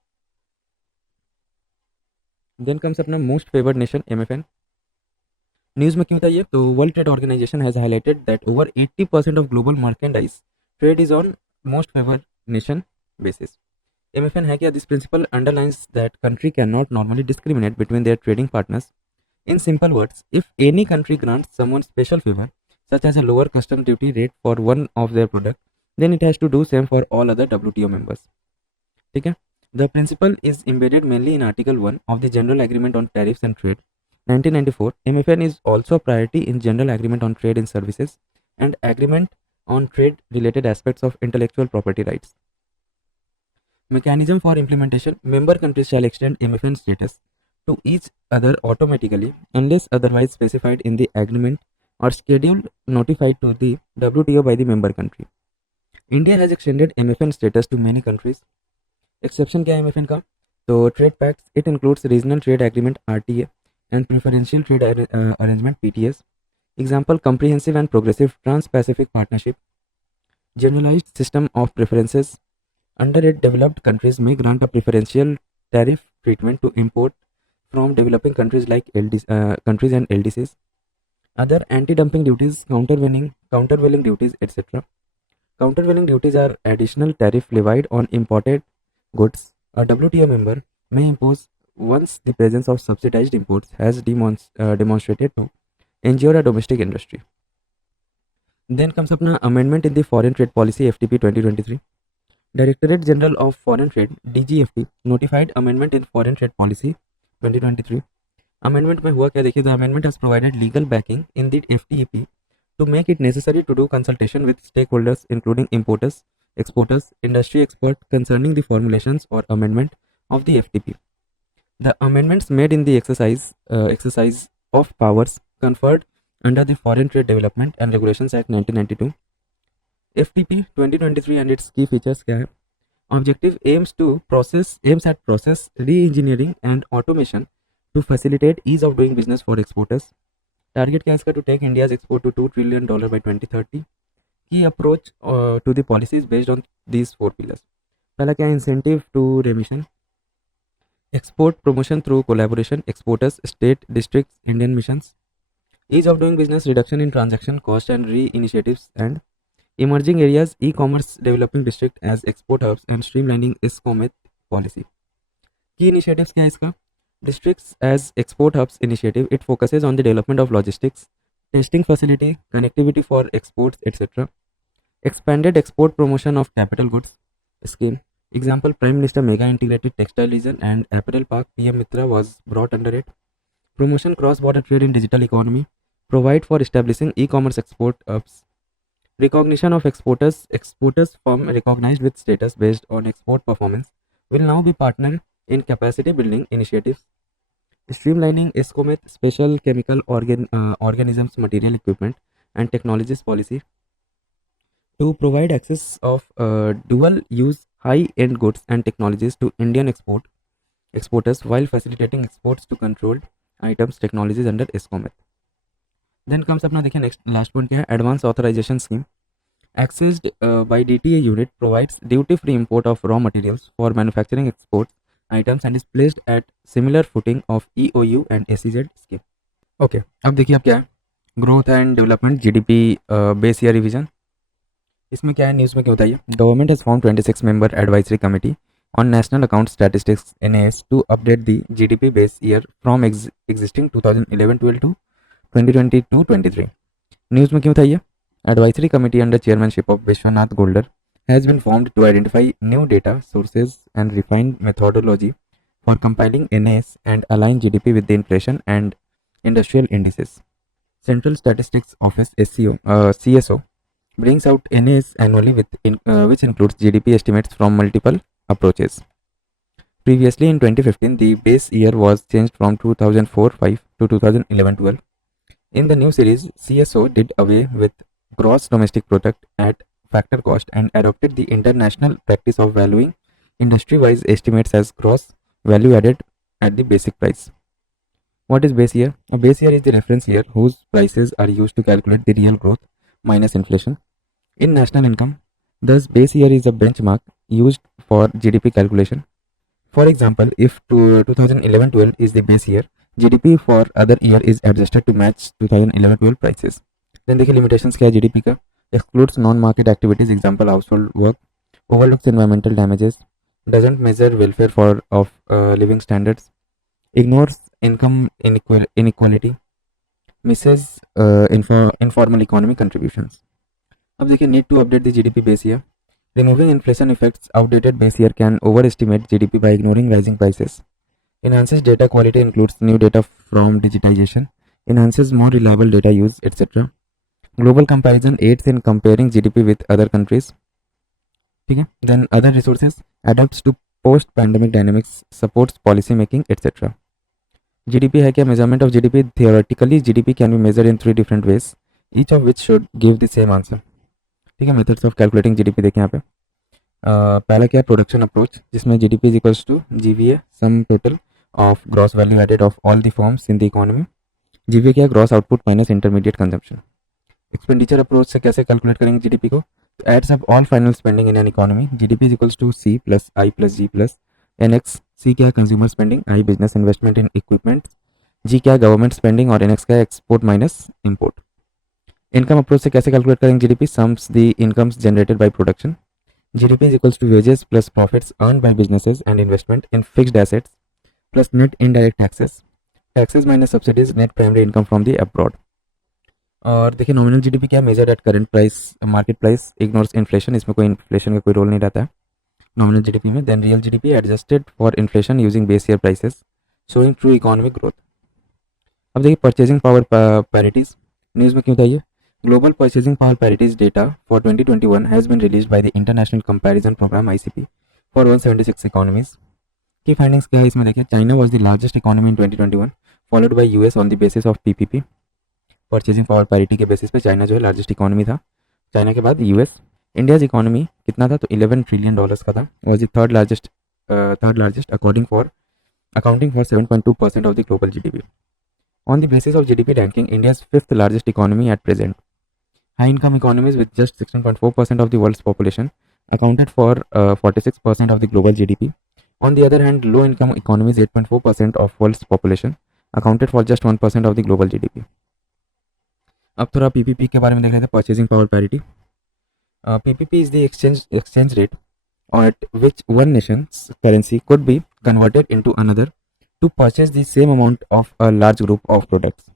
Then comes अपना most favored nation MFN. News में क्यों था ये? तो world trade organisation has highlighted that over 80% of global merchandise trade is on most favoured nation basis. MFN है क्या? This principle underlines that country can not normally discriminate between their trading partners. In simple words, if any country grants someone special favor, such as a lower custom duty rate for one of their product, then it has to do same for all other WTO members. ठीक है? The principle is embedded mainly in Article 1 of the General Agreement on Tariffs and Trade, 1994. MFN is also a priority in General Agreement on Trade in Services and Agreement on Trade-related aspects of intellectual property rights. Mechanism for implementation: member countries shall extend MFN status to each other automatically unless otherwise specified in the agreement or schedule notified to the WTO by the member country. India has extended MFN status to many countries. Exception क्या है MFN का? तो trade pacts, it includes regional trade agreement RTA and preferential trade arrangement PTS. Example: comprehensive and progressive trans-Pacific partnership. Generalized system of preferences. Under it, developed countries may grant a preferential tariff treatment to import from developing countries like countries and LDCs. Other anti-dumping duties, countervailing duties, etc. Countervailing duties are additional tariff levied on imported goods a WTO member may impose once the presence of subsidized imports has demonstrated to injure a domestic industry. Then comes अपना amendment in the Foreign Trade Policy FTP 2023. Directorate General of Foreign Trade DGFT notified amendment in Foreign Trade Policy 2023. Amendment में हुआ क्या? देखिए, the amendment has provided legal backing in the FTEP to make it necessary to do consultation with stakeholders including importers, exporters, industry expert concerning the formulations or amendment of the FTP. The amendments made in the exercise of powers conferred under the Foreign Trade Development and Regulations Act 1992. FTP 2023 and its key features क्या है? Objective aims at process re-engineering and automation to facilitate ease of doing business for exporters. Target क्या है इसका? To take India's export to $2 trillion by 2030. Key approach to the policy is based on these 4 pillars. पहला क्या है? Incentive to remission. Export promotion through collaboration, exporters, state, districts, Indian missions. Ease of doing business, reduction in transaction cost and re-initiatives, and Emerging areas, e-commerce developing district as export hubs and streamlining ISCOMET policy. Key initiatives क्या है इसका? Districts as export hubs initiative, it focuses on the development of logistics, testing facility, connectivity for exports, etc. Expanded export promotion of capital goods scheme. Example, Prime Minister Mega Integrated Textile Region and Apparel Park PM Mitra was brought under it. Promotion cross-border trade in digital economy. Provide for establishing e-commerce export hubs. Recognition of exporters. Exporters firm recognized with status based on export performance will now be partnered in capacity building initiatives. Streamlining ISCOMET special chemical organisms material equipment and technologies policy to provide access of dual use high end goods and technologies to Indian exporters while facilitating exports to controlled items technologies under ISCOMET. Then comes अपना देखिए next last point क्या है, advance authorization scheme. Accessed by DTA unit provides duty free import of raw materials for manufacturing exports items and is placed at similar footing of EOU and SEZ scheme. Okay, अब देखिए अब क्या है, growth and development GDP base year revision. इसमें क्या है, news में क्या बताइए, government has form 26 member advisory committee on national account statistics NAS to update the GDP base year from existing 2011-12 to 2022-23. News में क्यों था ये, advisory committee under chairmanship of Vishwanath Golder has been formed to identify new data sources and refine methodology for compiling NAS and align GDP with the inflation and industrial indices. Central Statistics Office CSO brings out NAS annually which includes GDP estimates from multiple approaches. Previously in 2015, the base year was changed from 2004-5 to 2011-12. In the new series, CSO did away with gross domestic product at factor cost and adopted the international practice of valuing industry-wise estimates as gross value added at the basic price. What is base year? A base year is the reference year whose prices are used to calculate the real growth minus inflation in national income. Thus, base year is a benchmark used for GDP calculation. For example, if 2011-12 is the base year, GDP for other year is adjusted to match 2011-12 prices. Then देखिए limitations क्या है GDP का, excludes non-market activities, example household work, overlooks environmental damages, doesn't measure welfare of living standards, ignores income inequality, misses informal economic contributions. अब देखिए need to update the GDP base year. Removing inflation effects, outdated base year can overestimate GDP by ignoring rising prices. Enhances data quality, includes new data from digitization, enhances more reliable data use, etc. Global comparison aids in comparing GDP with other countries. ठीक है. Then other resources, adapts to post-pandemic dynamics, supports policy making, etc. GDP है क्या, measurement of GDP. Theoretically, GDP can be measured in 3 different ways, each of which should give the same answer. ठीक है. Methods of calculating GDP देखें यहाँ पे. पहला क्या है, प्रोडक्शन अप्रोच, जिसमें GDP is equals to GVA sum total of gross value added of all the firms in the economy. GVA क्या है, gross output minus intermediate consumption. Expenditure approach से कैसे कैलकुलेट करेंगे जीडीपी को, adds up all final spending in an economy. GDP is equals to C plus I plus G plus NX. C क्या है, consumer spending, I business investment in equipment, जी क्या है, government spending और NX क्या है, export minus import. Income approach से कैसे calculate करेंगे GDP, sums the incomes generated by production. GDP is equals to wages plus profits earn by businesses and investment in fixed assets plus net indirect taxes minus subsidies net primary income from the abroad. और देखिए nominal GDP क्या है, measure at current price market price, ignores inflation, इसमें कोई inflation का कोई role नहीं रहता है नॉमिनल जीडीपी में. Then real GDP adjusted for inflation using base year prices showing true economic growth. अब देखिए परचेजिंग पावर पैरिटीज, न्यूज़ में क्यों था ये, Global Purchasing Power Parities data for 2021 has been released by the International Comparison Program ICP for 176 economies. Key findings क्या है इसमें देखिए, China was the largest economy in 2021, followed by US on the basis of PPP. Purchasing Power Parity के basis पे China जो है largest economy था. China के बाद US. इंडियाज इकोनॉमी कितना था, तो $11 ट्रिलियन का था, was the third largest accounting for 7.2% of the global GDP. On the basis of GDP ranking, India's 5th largest economy at present. High income economies with just 16.4% of the world's population accounted for 46% of the global GDP. On the other hand, low income economies 8.4% of world's population accounted for just 1% of the global GDP. अब थोड़ा PPP के बारे में देख रहे थे, purchasing power parity. PPP is the exchange rate at which one nation's currency could be converted into another to purchase the same amount of a large group of products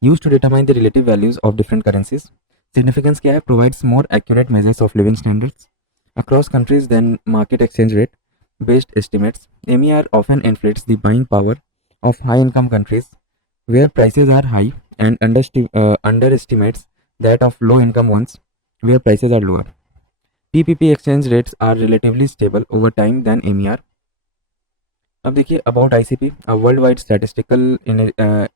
used to determine the relative values of different currencies. Significance क्या है? Provides more accurate measures of living standards across countries than market exchange rate based estimates. MER often inflates the buying power of high income countries where prices are high and underestimates that of low income ones where prices are lower. PPP exchange rates are relatively stable over time than MER. अब देखिए about ICP, a worldwide statistical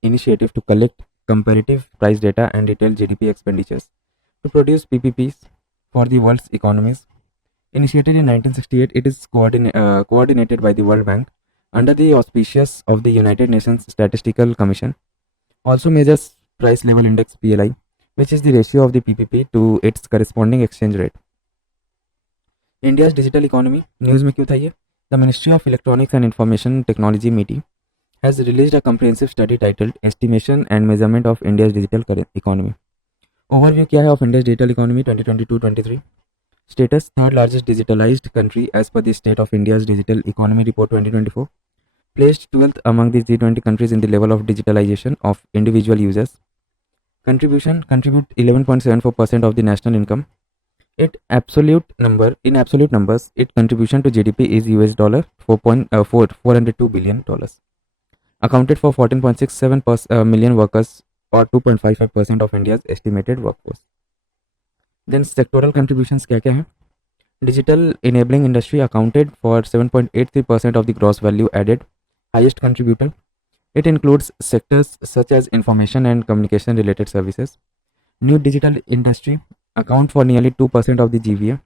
initiative to collect comparative price data and detailed GDP expenditures to produce PPPs for the world's economies. Initiated in 1968, it is coordinated by the World Bank under the auspices of the United Nations Statistical Commission. Also measures price level index PLI, which is the ratio of the PPP to its corresponding exchange rate. India's digital economy, news में क्यों था ये? The Ministry of Electronics and Information Technology (MeitY) has released a comprehensive study titled Estimation and Measurement of India's Digital Economy. Overview क्या है of India's digital economy 2022-23? Status: third largest digitalized country as per the State of India's Digital Economy Report 2024. Placed 12th among the G20 countries in the level of digitalization of individual users. Contribute 11.74% of the national income. In absolute numbers, its contribution to GDP is $402 billion. Accounted for 14.67 million workers or 2.55% of India's estimated workforce. Then sectoral contributions क्या क्या है? Digital enabling industry accounted for 7.83% of the gross value added, highest contributor. It includes sectors such as information and communication related services. New digital industry account for nearly 2% of the GVA.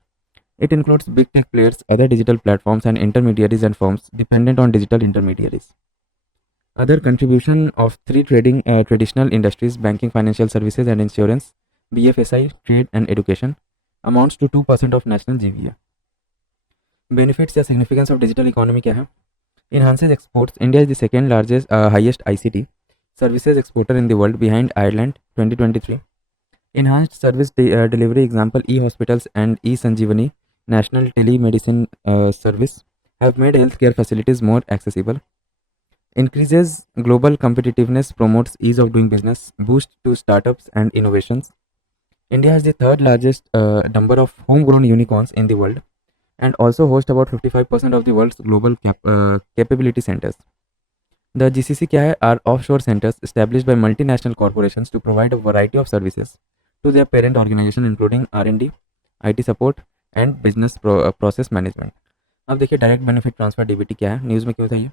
It includes big tech players, other digital platforms, and intermediaries and firms dependent on digital intermediaries. Other contribution of three traditional industries: banking, financial services, and insurance, BFSI, trade, and education, amounts to 2% of national GVA. Benefits या significance of digital economy क्या है? Enhances exports. India is the second largest, highest ICT services exporter in the world behind Ireland 2023. Enhanced service delivery, example e-hospitals and e-Sanjeevani national telemedicine service have made healthcare facilities more accessible. Increases global competitiveness, promotes ease of doing business, boost to startups and innovations. India has the third largest number of homegrown unicorns in the world and also hosts about 55% of the world's global capability centers. The GCC क्या है? Are offshore centers established by multinational corporations to provide a variety of services to their parent organization including R&D, IT support and business process management. अब देखिए direct benefit transfer DBT क्या है? News में क्यों था ये?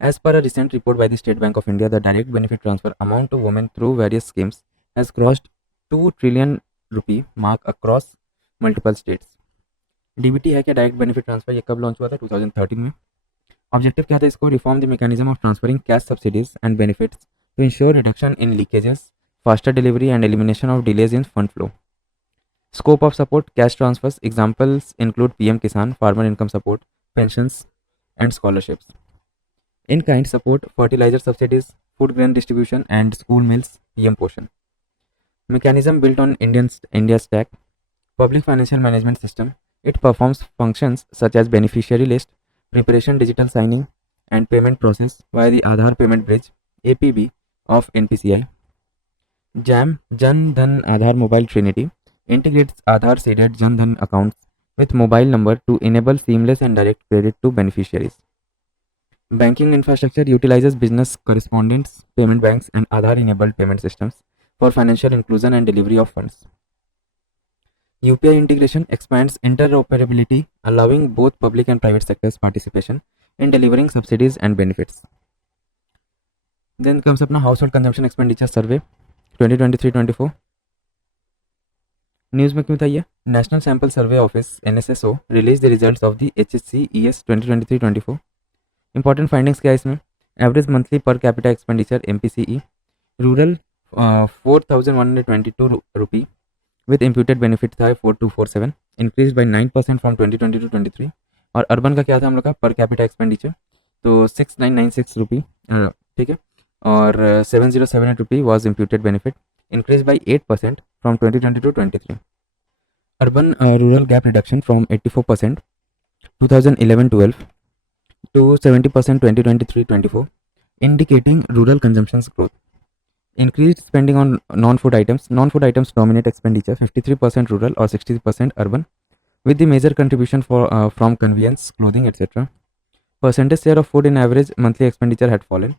As per a recent report by the State Bank of India, the direct benefit transfer amount to women through various schemes has crossed 2 trillion rupee mark across multiple states. DBT है क्या? Direct benefit transfer ये कब launch हुआ था? 2013 में. Objective क्या था इसको? Reform the mechanism of transferring cash subsidies and benefits to ensure reduction in leakages, faster delivery and elimination of delays in fund flow. Scope of support: cash transfers. Examples include PM Kisan, farmer income support, pensions and scholarships. In-kind support: fertilizer subsidies, food grain distribution and school meals, PM Poshan. Mechanism built on India Stack, public financial management system. It performs functions such as beneficiary list, preparation, digital signing and payment process via the Aadhaar payment bridge, APB of NPCI. JAM, Jan Dhan Aadhaar Mobile Trinity, integrates Aadhaar seeded Jan Dhan accounts with mobile number to enable seamless and direct credit to beneficiaries. Banking infrastructure utilizes business correspondents, payment banks and Aadhaar enabled payment systems for financial inclusion and delivery of funds. UPI integration expands interoperability, allowing both public and private sectors participation in delivering subsidies and benefits. Then comes अपना household consumption expenditure survey 2023-24. News में क्यों था ये? National sample survey office NSSO release the results of the HSCES 2023-24. Important findings क्या है इसमें? Average monthly per capita expenditure MPCE rural 4,122 rupee with imputed benefit था 4247, increase by 9% from 2022-23. और urban का क्या था हम लोग का पर कैपिटा एक्सपेंडिचर? तो 6,996 रुपी, ठीक है, और 7,078 rupee was imputed benefit, increased by 8% from 2020 to 23. Urban rural gap reduction from 84% 2011-12 to 70% 2023-24, indicating rural consumption's growth. Increased spending on non-food items. Non-food items dominate expenditure, 53% rural or 60% urban, with the major contribution from convenience, clothing, etc. Percentage share of food in average monthly expenditure had fallen.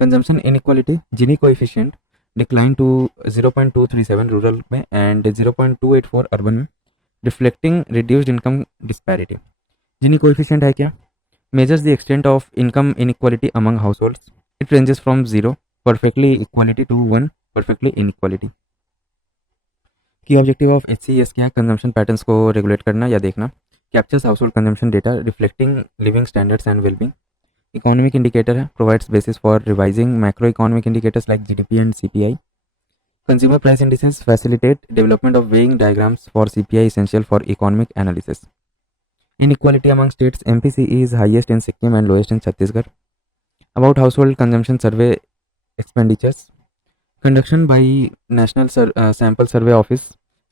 Consumption inequality, Gini coefficient declined to 0.237 rural में and 0.284 urban में, reflecting reduced income disparity. Gini coefficient है क्या? Measures the extent of income inequality among households. It ranges from 0 perfectly equality to 1 perfectly inequality. की objective of HCES क्या है? Consumption patterns को regulate करना या देखना. Captures household consumption data reflecting living standards and wellbeing. Economic indicator है, provides basis for revising macroeconomic indicators like GDP and CPI. Consumer price indices facilitate development of weighing diagrams for CPI essential for economic analysis. Inequality among states, MPCE is highest in Sikkim and lowest in Chhattisgarh. About household consumption survey expenditures. Conduction by National Sample Survey Office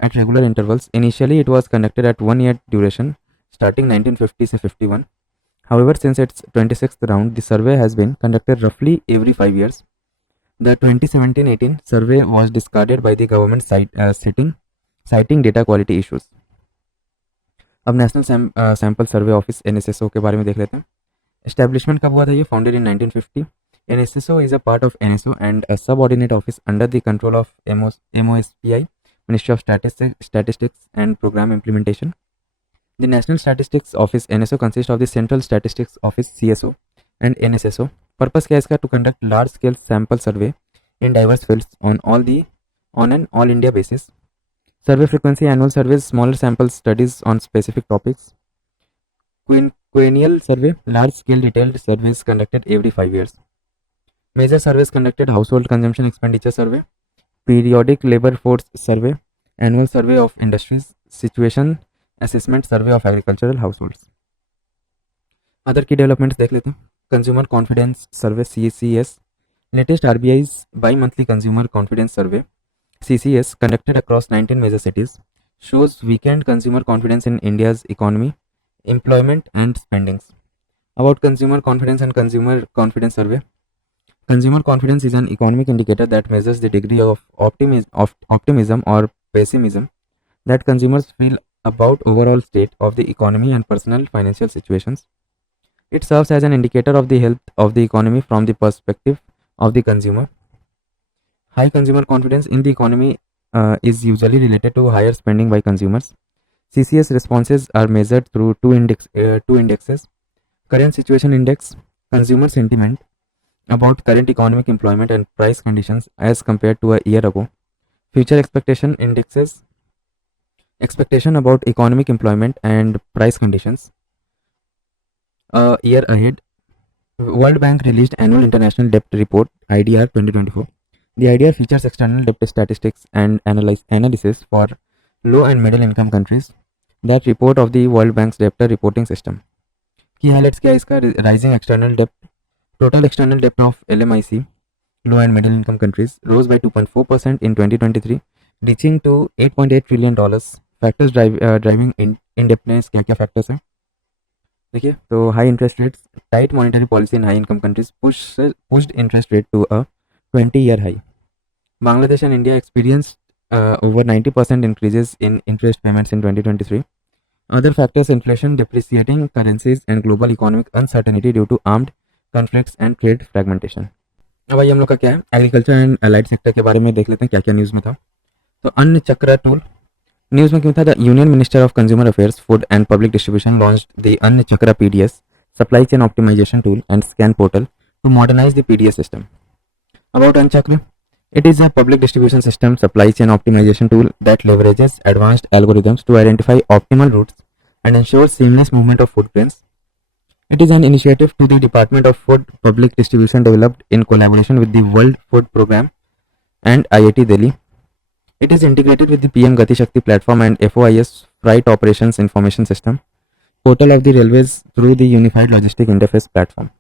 at regular intervals. Initially, it was conducted at 1 year duration, starting 1950 to 51. However, since its 26th round, the survey has been conducted roughly every 5 years. The 2017-18 survey was discarded by the government citing data quality issues. अब national sample सर्वे office NSSO के बारे में देख लेते हैं. Establishment कब हुआ था ये? Founded in 1950. NSSO is a part of NSO and a subordinate office under the control of MOSPI, Ministry of Statistics and Program Implementation. The National Statistics Office NSO consists of the Central Statistics Office CSO and NSSO. Purpose क्या है इसका? To conduct large scale sample survey in diverse fields on an all India basis. Survey frequency, annual surveys, smaller sample studies on specific topics. Quennial survey, large scale detailed surveys conducted every 5 years. Major surveys conducted: household consumption expenditure survey, periodic labor force survey, annual survey of industries, situation assessment survey of agricultural households. Other key developments देख लेते हैं. Consumer confidence survey CCS, latest RBI's bi-monthly consumer confidence survey CCS conducted across 19 major cities shows weakened consumer confidence in India's economy, employment and spendings. About consumer confidence and consumer confidence survey. Consumer confidence is an economic indicator that measures the degree of optimism or pessimism that consumers feel about overall state of the economy and personal financial situations. It serves as an indicator of the health of the economy from the perspective of the consumer. High consumer confidence in the economy is usually related to higher spending by consumers. CCS responses are measured through two indexes. Current situation index, consumer sentiment about current economic employment and price conditions as compared to a year ago. Future expectation indexes, expectation about economic employment and price conditions a year ahead. World Bank released annual international debt report IDR 2024. The IDR features external debt statistics and analysis for low and middle income countries. That report of the World Bank's debt reporting system. Key highlights क्या है इसका? Rising external debt. Total external debt of LMIC, low and middle income countries, rose by 2.4% in 2023, reaching to $8.8 trillion. Factors driving indebtedness क्या क्या factors हैं? देखिए, तो high interest rates, tight monetary policy in high income countries pushed interest rate to a 20-year high. Bangladesh and India experienced over 90% increases in interest payments in 2023. Other factors: inflation, depreciating currencies, and global economic uncertainty due to armed conflicts and trade fragmentation. अब भाई हम लोग का क्या है, agriculture and allied sector के बारे में देख लेते हैं क्या क्या न्यूज़ में था. तो अन्न चक्र टूल न्यूज़ में क्यों था? The union minister of consumer affairs, food and public distribution launched the Anna Chakra PDS supply chain optimisation tool and scan portal to modernise the PDS system. About Anna Chakra, it is a public distribution system supply chain optimization tool that leverages advanced algorithms to identify optimal routes and ensure seamless movement of food grains. It is an initiative to the Department of Food Public Distribution developed in collaboration with the World Food Programme and IIT Delhi. It is integrated with the PM Gati Shakti platform and FOIS Freight Operations Information System portal of the railways through the Unified Logistic Interface platform.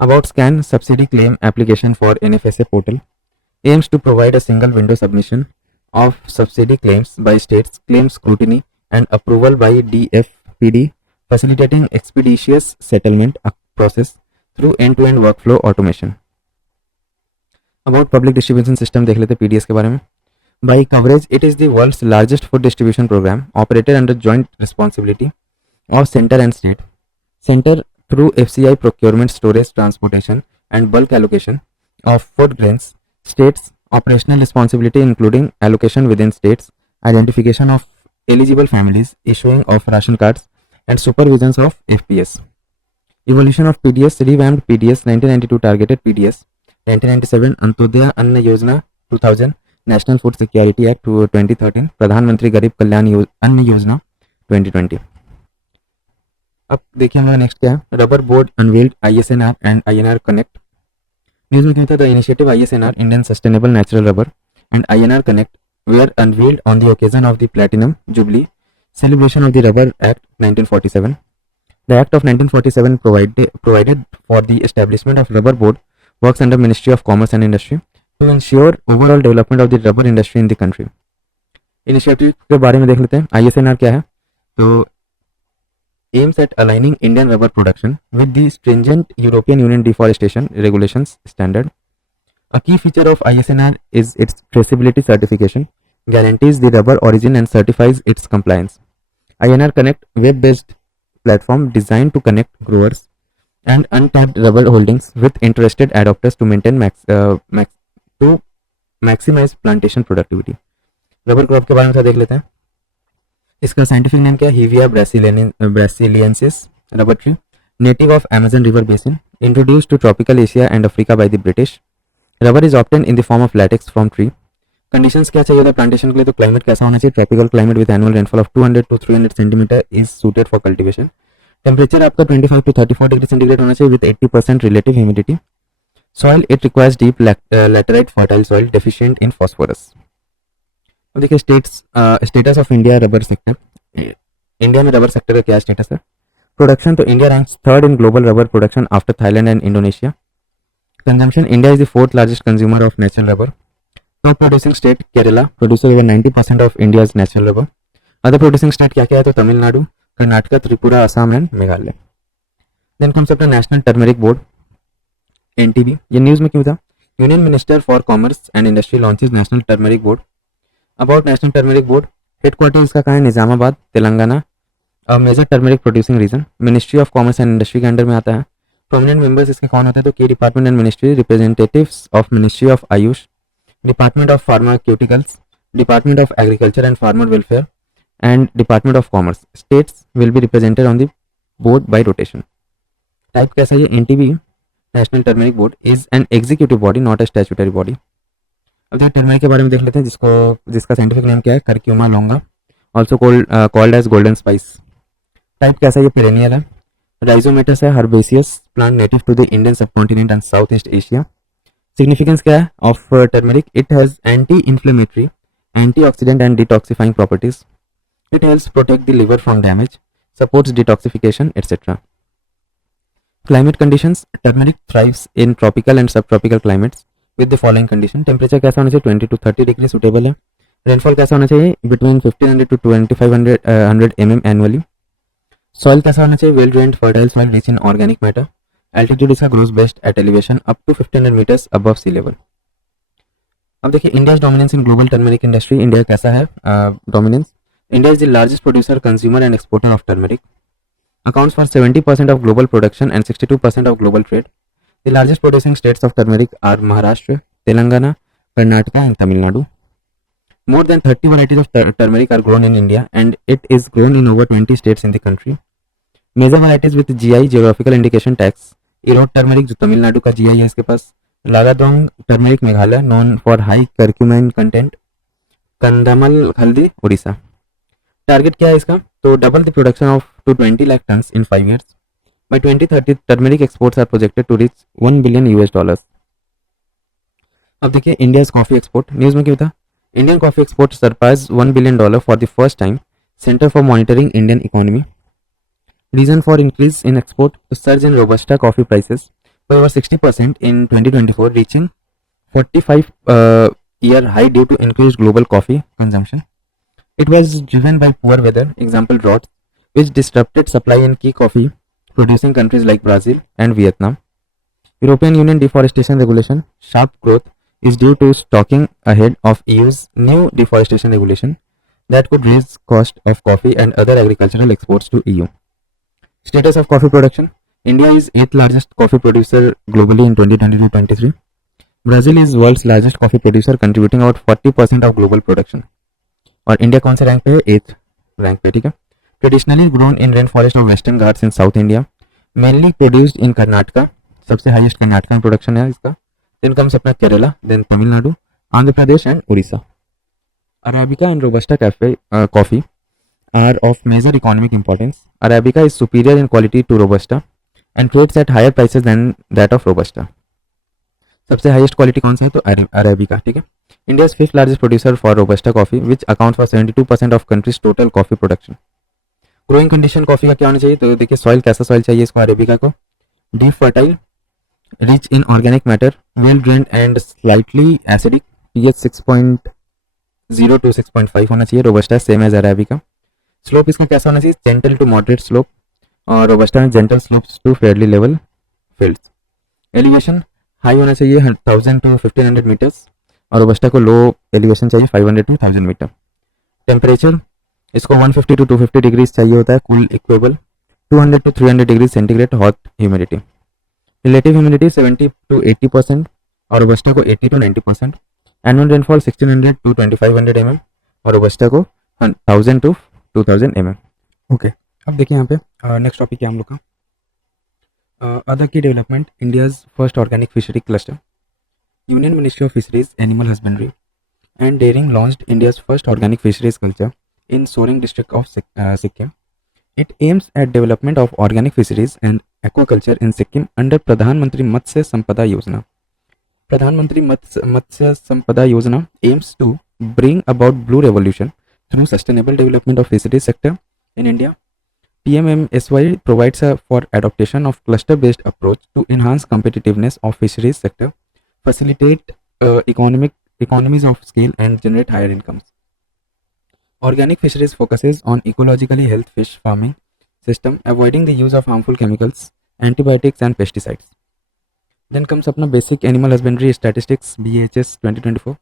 About SCAN subsidy claim application for NFSA portal aims to provide a single window submission of subsidy claims by states, claims scrutiny and approval by DFPD, facilitating expeditious settlement process through end-to-end workflow automation. About public distribution system देख लेते PDS के बारे में. By coverage, it is the world's largest food distribution program operated under joint responsibility of center and state. Center through FCI procurement, storage, transportation and bulk allocation of food grains. States operational responsibility including allocation within states, identification of eligible families, issuing of ration cards and supervisions of FPS. Evolution of PDS, revamped PDS 1992, targeted PDS 1997, Antyodaya अन्न योजना 2000, national food security act 2013, प्रधानमंत्री गरीब कल्याण अन्न योजना 2020. अब देखिए हमारा next क्या है. Rubber board unveiled ISNR and INR connect. News में क्या था, the initiative ISNR Indian sustainable natural rubber and INR connect were unveiled on the occasion of the platinum jubilee celebration of the Rubber Act 1947. The Act of 1947 provided for the establishment of Rubber Board, works under Ministry of Commerce and Industry to ensure overall development of the rubber industry in the country. Initiative के बारे में देख लेते हैं. ISNR क्या है? तो aims at aligning Indian rubber production with the stringent European Union deforestation regulations standard. A key feature of ISNR is its traceability certification, guarantees the rubber origin and certifies its compliance. INR Connect, web-based platform designed to connect growers and untapped rubber holdings with interested adopters to maintain maximize plantation productivity. Rubber crop के बारे में देख लेते हैं. इसका scientific name क्या है? Hevea brasiliensis rubber tree, native of Amazon river basin, introduced to tropical Asia and Africa by the British. Rubber is obtained in the form of latex from tree. Conditions क्या चाहिए था plantation के लिए? तो climate कैसा होना चाहिए? Tropical climate with annual rainfall of 200 to 300 centimetre is suited for cultivation. Temperature आपका 25 to 34 डिग्री सेंटीग्रेड होना चाहिए with 80% relative humidity. Soil it requires deep laterite fertile soil deficient in phosphorus. अब देखिए status of India rubber sector. India में rubber sector का क्या status है? Production, तो India ranks third in global rubber production after Thailand and Indonesia. Consumption, India is the fourth largest consumer of natural rubber. Top producing state Kerala produces over 90% of India's natural rubber. Other producing state क्या क्या है? तो Tamil Nadu, Karnataka, Tripura, Assam and Meghalaya. Then comes अपना national turmeric board NTB. ये news में क्यों था? Union minister for commerce and industry launches national turmeric board. About national turmeric board, headquarter इसका कहाँ है? Nizamabad, Telangana. Major turmeric producing region, ministry of commerce and industry के under में आता है. प्रोमिनेंट मेंबर्स इसके कौन होते हैं? तो की department and ministry, representatives of ministry of Ayush, Department of Pharmaceuticals, Department of Agriculture and Farmer Welfare, and Department of Commerce. States will be represented on the board by rotation. Type कैसा है? NTB National Turmeric Board is an executive body, not a statutory body. अब देखिए turmeric के बारे में देख लेते हैं, जिसका साइंटिफिक नेम क्या है? Curcuma longa, also called as golden spice. Type कैसा है? ये पेरेनियल है. राइजोमेटस है, herbaceous plant native to the Indian subcontinent and South East Asia. Significance क्या है of turmeric? It has anti inflammatory, antioxidant and detoxifying properties. It helps protect the liver from damage, supports detoxification etcetera. Climate conditions, turmeric thrives in tropical and sub tropical climates with the following condition. Temperature कैसा होना चाहिए? 20 to 30 degree suitable है. Rainfall कैसा होना चाहिए? Between 1500 to 2500 mm annually. Soil कैसा होना चाहिए? Well drained fertile soil rich in organic matter. Altitude इसका grows best at elevation up to 1500 metres above sea level. अब देखिए India's dominance in global turmeric industry. India कैसा है dominance? India is the largest producer, consumer and exporter of turmeric. Accounts for 70% of global production and 62% of global trade. The largest producing states of turmeric are Maharashtra, Telangana, Karnataka and Tamil Nadu. More than 30 varieties of turmeric are grown in India and it is grown in over 20 states in the country. Major varieties with GI geographical indication tags: Erode turmeric जो तमिलनाडु का GI है इसके पास, Lakadong turmeric Meghalaya known for high curcumin content, Kandhamal Haldi Orissa. Target क्या है इसका? तो double the production of to 20 lakh tons in 5 years. By 2030 turmeric exports are projected to reach $1 billion. अब देखिए इंडिया कॉफी एक्सपोर्ट. न्यूज में क्यों था? Indian coffee exports surpassed $1 billion for the first time. Center for Monitoring Indian Economy. Reason for increase in export: the surge in Robusta coffee prices by over 60% in 2024, reaching 45 year high due to increased global coffee consumption. It was driven by poor weather, example droughts, which disrupted supply in key coffee producing countries like Brazil and Vietnam. European Union deforestation regulation sharp growth is due to stocking ahead of EU's new deforestation regulation that could raise cost of coffee and other agricultural exports to EU. Status of coffee production. India is 8th largest coffee producer globally in 2022-23. Brazil is world's largest coffee producer contributing about 40% of global production. और India कौन से rank पे है? 8th rank पे, ठीक है. Traditionally grown in rain forest of western Ghats in south India, mainly produced in Karnataka, सबसे highest Karnataka में प्रोडक्शन है इसका. देन कम्स अपना Kerala, then Tamil Nadu, Andhra Pradesh and Orissa. Arabica and robusta cafe coffee are of major economic importance. Arabica is superior in quality to Robusta and trades at higher prices than that of Robusta. सबसे highest quality कौन सा है? तो arabica, ठीक है. India is 5th largest producer for robusta coffee which account for 72% of countries total coffee production. Growing condition coffee का क्या होना चाहिए? तो देखिए सॉइल कैसा सॉइल चाहिए इसको अरेबिका को? Deep fertile, rich in organic matter, well drained and slightly acidic, pH 6.0 to 6.5 होना चाहिए. Robusta same as arabica. Slope इसका कैसा होना चाहिए? जेंटल टू मॉडरेट स्लोप, और रोबस्टा में gentle slopes to fairly level fields. Elevation high होना चाहिए 1000 to 1500 मीटर्स, और रोबस्टा को लो एलिवेशन चाहिए 500 to 1000 मीटर. टेम्परेचर इसको 150 to 250 डिग्रीज चाहिए होता है cool equal, 200 to 300 degree centigrade hot humidity. Relative humidity 70 to 80% और रोबस्टा को 80 to 90%. Annual rainfall 1600 to 2500 mm और रोबस्टा को 1000 to 2000 mm. ओके, अब देखिए यहाँ पे नेक्स्ट टॉपिक है हम लोग का अदर की development. India's first organic fishery cluster. Union ministry of fisheries, animal husbandry and dairying launched India's first organic fisheries culture in Soaring district of Sikkim. It aims at development of organic fisheries and aquaculture in Sikkim under Pradhan Mantri Matsya Sampada Yojana. Pradhan Mantri Matsya Sampada Yojana aims to bring about blue revolution through sustainable development of fisheries sector in India. PMMSY provides for adoption of cluster-based approach to enhance competitiveness of fisheries sector, facilitate economies of scale and generate higher incomes. Organic fisheries focuses on ecologically healthy fish farming system, avoiding the use of harmful chemicals, antibiotics and pesticides. Then comes अपना basic animal husbandry statistics BHS 2024.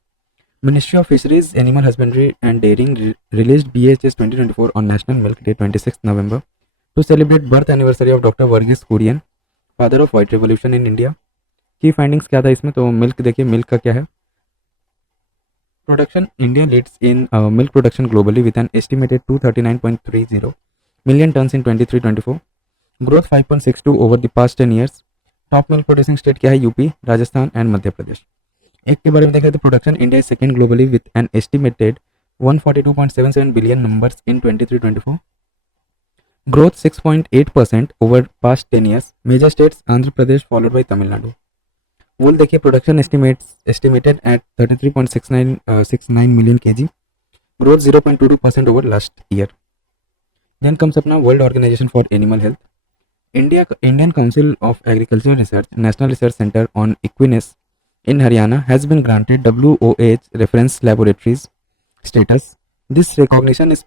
Ministry of Fisheries, Animal Husbandry and Dairying released BHS 2024 on National Milk Day 26th November to celebrate birth anniversary of Dr. Verghese Kurian, father of White Revolution in India. Key findings क्या था इसमें? तो milk देखिए, milk का क्या है? Production, India leads in milk production globally with an estimated 239.30 million tons in 23-24. Growth 5.62 over the past 10 years. Top milk producing state क्या है? UP, Rajasthan and Madhya Pradesh. एक के बारे में देखें तो production India is second globally with an estimated 142.77 billion numbers in 23-24. Growth 6.8% over past 10 years. Major states Andhra Pradesh followed by Tamil Nadu. Wool देखिए production estimated at 33.69 million kg. Growth 0.22% over last year. Then comes अपना World Organization for Animal Health. Indian Council of Agricultural Research National Research Center on Equines in Haryana has been granted WOH reference laboratories status. This recognition is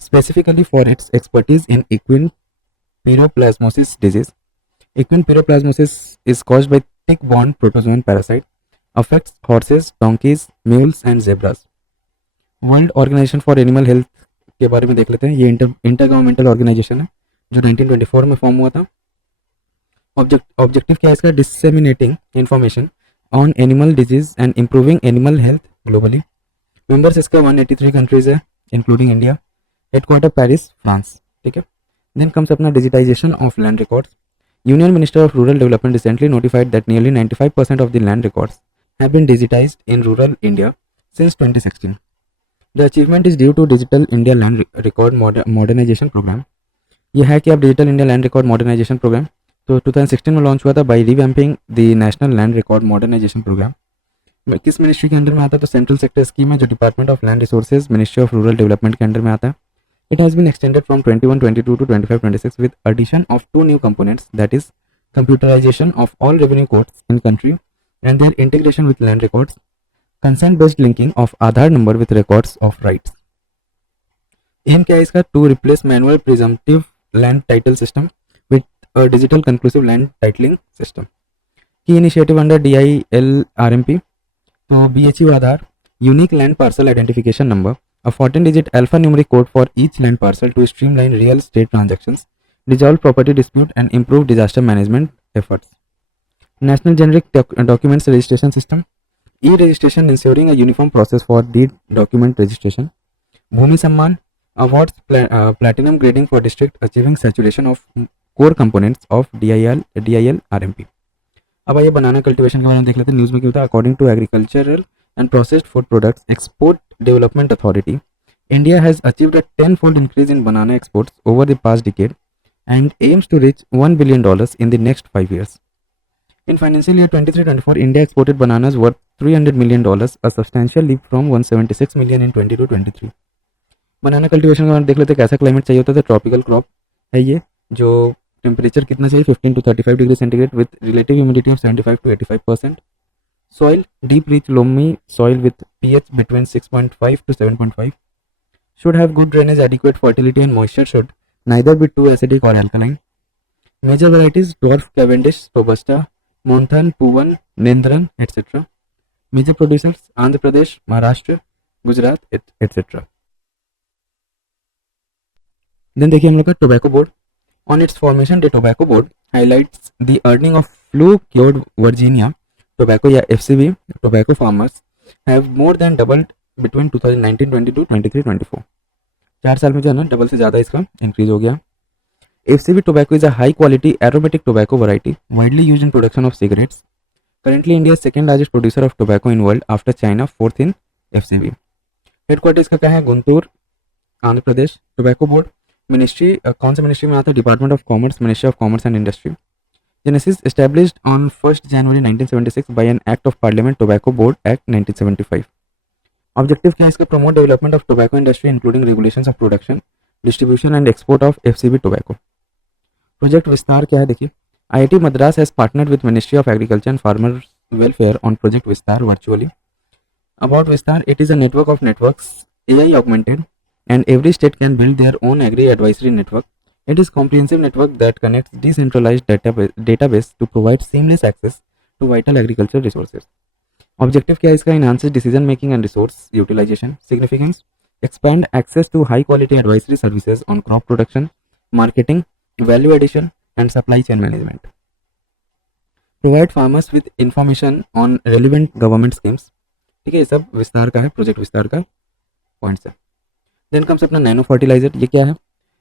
specifically for its expertise in equine pyroplasmosis disease. Equine pyroplasmosis is caused by tick-borne protozoan parasite, affects horses, donkeys, mules and zebras. World organisation for animal health के बारे में देख लेते हैं. ये inter governmental organisation है जो 1924 में फॉर्म हुआ था. ऑब्जेक्टिव क्या है इसका? Disseminating information on animal disease and improving animal health globally. Members इसका 183 कंट्रीज है including India. Headquarter Paris, France. ठीक है. देन कम्स अपना digitisation of land records. Union Minister of Rural Development recently notified that nearly 95% of the land records have been digitized in rural India since 2016. The achievement is due to Digital India Land Record Modernization Program. यह है कि अब Digital India Land Record Modernization Program तो 2016 में launch हुआ था by revamping the National Land Record Modernization Program. किस ministry के अंडर में आता है? तो सेंट्रल सेक्टर स्कीम है जो department of land resources ministry of rural development के अंडर में आता है. It has been extended from 21-22 to 25-26 with addition of 2 new components, that is computerization of all revenue codes in country and their integration with land records, consent based linking of Aadhaar number with records of rights. Aim क्या है इसका? To replace manual presumptive land title system with a digital conclusive land titling system. Key initiative under DILRMP, तो BHU Aadhaar, unique land parcel identification number, a 14-digit alphanumeric code for each land parcel to streamline real estate transactions, resolve property dispute, and improve disaster management efforts. National Generic Documents Registration System, e-registration ensuring a uniform process for deed document registration. Bhumi Samman awards platinum grading for district achieving saturation of core components of DILRMP. अब आइए बनाना cultivation के बारे में देख लेते हैं। News में क्या होता है? According to agricultural and processed food products export development authority, India has achieved a tenfold increase in banana exports over the past decade and aims to reach $1 billion in the next 5 years. In financial year 23-24, India exported bananas worth $300 million, a substantial leap from 176 million in 22-23. Banana cultivation के बारे में देख लेते हैं कैसा climate चाहिए होता है। ट्रॉपिकल क्रॉप है ये, जो टेम्परेचर कितना चाहिए? 15 to 35 degree centigrade with relative humidity of 75 to 85%. Soil, deep rich loamy soil with pH between 6.5 to 7.5. Should have good drainage, adequate fertility and moisture should neither be too acidic or alkaline. Major varieties: dwarf Cavendish, Robusta, Monthan, Puvan, Nendran, etc. Major producers: Andhra Pradesh, Maharashtra, Gujarat, etc. Then देखिए हम लोग का tobacco board. On its formation, the tobacco board highlights the earning of flue-cured Virginia tobacco या FCB tobacco farmers have more than doubled between 2019-22, 23-24. 4 साल में जो है ना डबल से ज़्यादा इसका इंक्रीज हो गया। FCB tobacco is a high quality aromatic tobacco variety widely used in production of cigarettes. Currently, India is second largest producer of tobacco in world after China, fourth in FCB. Headquarter इसका क्या है? Guntur, Andhra Pradesh. Tobacco board ministry कौन सा ministry में आता है? Department of commerce, ministry of commerce and industry. Genesis established on 1st January 1976 by an Act of Parliament, Tobacco Board Act 1975. Objective क्या है इसका? Promote development of tobacco industry including regulations of production, distribution and export of FCB tobacco. Project विस्तार क्या है? देखिए, IIT Madras has partnered with Ministry of Agriculture and Farmer Welfare on Project Vistar virtually. About Vistar, it is a network of networks, AI augmented, and every state can build their own agri advisory network. It is a comprehensive network that connects decentralized database to provide seamless access to vital agricultural resources. Objective क्या है इसका? Enhances decision making and resource utilization. Significance: expand access to high quality advisory services on crop production, marketing, value addition, and supply chain management. Provide farmers with information on relevant government schemes. ठीक है, ये सब विस्तार का है, project विस्तार का points है। देन कम्स अपना नैनो फर्टिलाइजर। ये क्या है?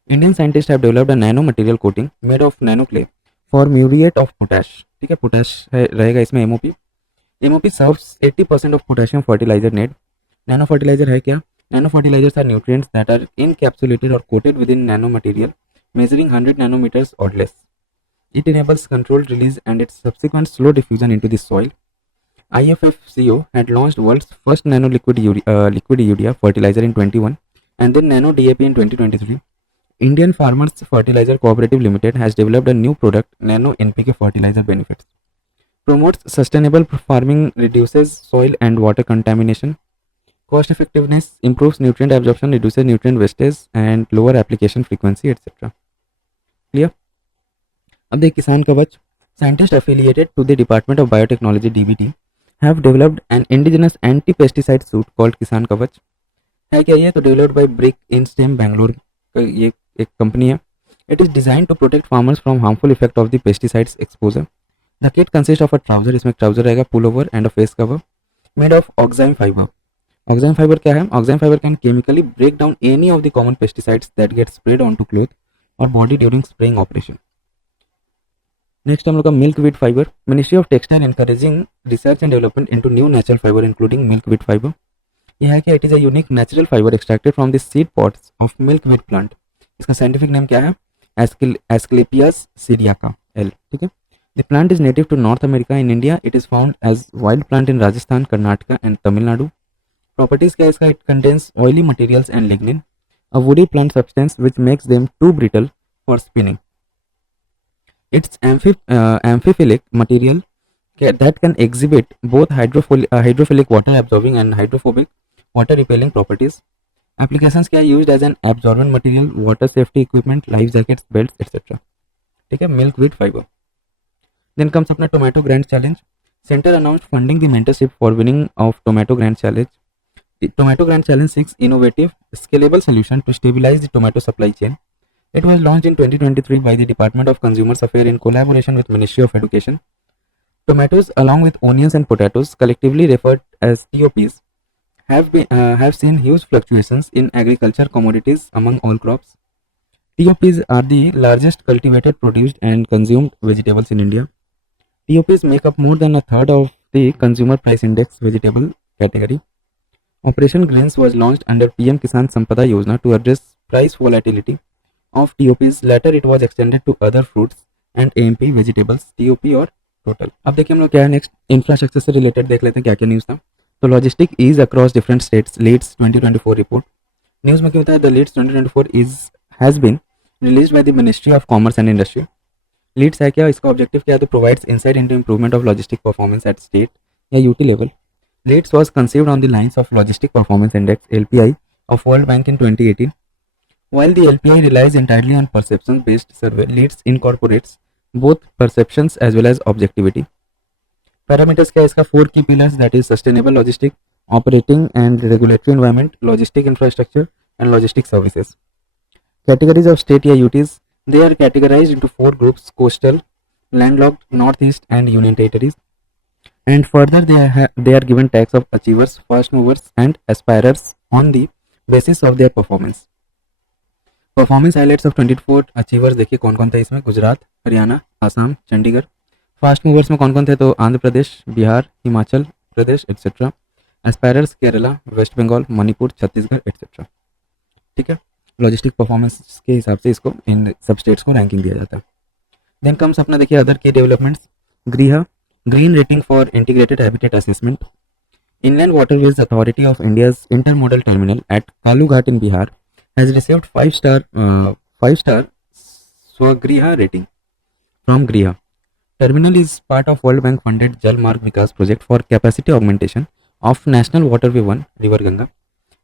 Indian scientists have developed a nano material coating made of nano clay for muriate of potash. ठीक है, पोटैश है रहेगा इसमें MOP. MOP serves 80% of potassium fertilizer need. Nano fertilizer है क्या? Nano fertilizers are nutrients that are encapsulated or coated within nano material measuring 100 nanometers or less. It enables controlled release and its subsequent slow diffusion into the soil. IFFCO had launched world's first nano liquid urea fertilizer in 21 and then nano DAP in 2023. Indian Farmers Fertilizer Cooperative Limited has developed a new product, Nano NPK Fertilizer Benefits. Promotes sustainable farming, reduces soil and water contamination. Cost effectiveness, improves nutrient absorption, reduces nutrient wastage and lower application frequency, etc. Clear? अब देखिए किसान कवच. Scientists affiliated to the Department of Biotechnology DBT have developed an indigenous anti-pesticide suit called Kisan Kavach. है क्या ये? तो developed by Brick Instem Bangalore. ये एक कंपनी है. It is designed to protect farmers from harmful effect of the pesticides exposure. The kit consists of a trouser, इसमें trouser रहेगा, pullover and a face cover made of oxime fiber. Oxime fiber क्या है? Oxime fiber can chemically break down any of the common pesticides that get sprayed onto cloth or body during spraying operation. Next हम लोग का milkweed fibre. Ministry of textile encouraging research and development into new natural fibre including milkweed fibre. यह है कि it is a unique natural fibre extracted from the seed pods of milkweed plant. इसका scientific name क्या है? Asclepias syriaca L. ठीक है. The plant is native to North America. In India it is found as wild plant in Rajasthan, Karnataka and Tamil Nadu. Properties क्या है इसका? It contains oily materials and lignin, a woody plant substance which makes them too brittle for spinning. Its amphiphilic material that can exhibit both hydrophilic water absorbing and hydrophobic water repelling properties. Applications क्या है, used as an absorbent material, water safety equipment, life jackets, belts, etc. ठीक है, milk wheat fiber. Then comes अपना tomato grant challenge. Center announced funding the mentorship for winning of tomato grant challenge. The tomato grant challenge seeks innovative, scalable solution to stabilize the tomato supply chain. It was launched in 2023 by the Department of Consumer Affairs in collaboration with Ministry of Education. Tomatoes, along with onions and potatoes, collectively referred as TOPs, have seen huge fluctuations in agriculture commodities among all crops. TOPs are the largest cultivated, produced, and consumed vegetables in India. TOPs make up more than a third of the Consumer Price Index vegetable category. Operation Greens was launched under PM Kisan Sampada Yojana to address price volatility of TOPs. Later, it was extended to other fruits and AMP vegetables, TOP और total. अब देखिए हम लोग क्या है next infrastructure से related देख लेते हैं क्या क्या न्यूज़ था. तो logistic ease across different states LEADS 2024 report. News में क्या होता है, the LEADS 2024 is has been released by the ministry of commerce and industry. LEADS है क्या, इसका ऑब्जेक्टिव क्या है, तो provides insight into improvement of logistic performance at state या UT level. LEADS was conceived on the lines of logistic performance index LPI of World Bank in 2018. While the LPI relies entirely on perception-based survey, Leads incorporates both perceptions as well as objectivity. Parameters क्या है इसका, 4 key pillars, that is sustainable logistic, operating and regulatory environment, logistic infrastructure and logistic services. Categories of state या UTs, they are categorized into 4 groups: coastal, landlocked, northeast and union territories. And further they are given tags of achievers, fast movers and aspirers on the basis of their performance. Performance highlights of 24 achievers देखिए कौन कौन थे इसमें, Gujarat, Haryana, Assam, Chandigarh. Fast movers में कौन कौन थे, तो Andhra Pradesh, Bihar, Himachal Pradesh etcetera. Aspirers Kerala, West Bengal, Manipur, Chhattisgarh etcetera. ठीक है, लॉजिस्टिक परफॉर्मेंस के हिसाब से इसको इन सब स्टेट्स को रैंकिंग दिया जाता है. देन कम्स अपना देखिए अदर की डेवलपमेंट्स. गृह green rating for integrated habitat assessment. Inland waterways authority of India's intermodal terminal at Kalughat in Bihar has received 5-star Swagriha rating from Griha. Terminal is part of World Bank funded Jal Marg Vikas project for capacity augmentation of National Waterway 1 River Ganga.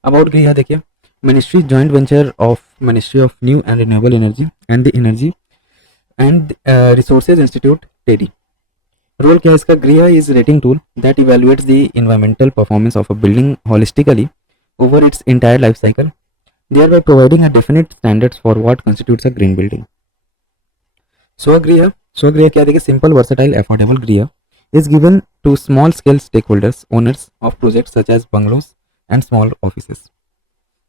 About Griha देखिए, Ministry joint venture of Ministry of New and Renewable Energy and the Energy and Resources Institute TEDI. Role क्या है इसका, Griha is rating tool that evaluates the environmental performance of a building holistically over its entire life cycle, thereby providing a definite standards for what constitutes a green building. Swagriha क्या देखिए, simple, versatile, affordable Griha is given to small scale stakeholders, owners of projects such as bungalows and small offices.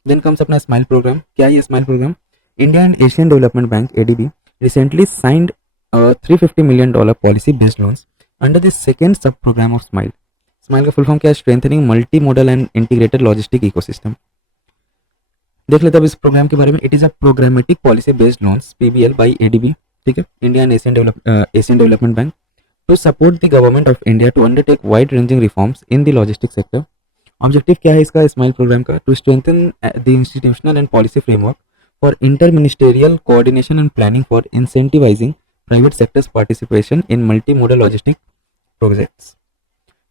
Then comes अपना smile programme. क्या है ये smile programme, India and Asian development bank ADB recently signed a $350 million policy based loans under the second sub program of smile. Smile का full form क्या है, strengthening multi modal and integrated logistic ecosystem. देख लेते हैं अब इस programme के बारे में. It is a programmatic policy based loans PBL by ADB, ठीक है, India and Asian development bank, to support the government of India to undertake wide ranging reforms in the logistic sector. Objective क्या है इसका smile programme का, to strengthen the institutional and policy framework for inter ministerial coordination and planning for incentivising private sectors participation in multi modal logistic projects,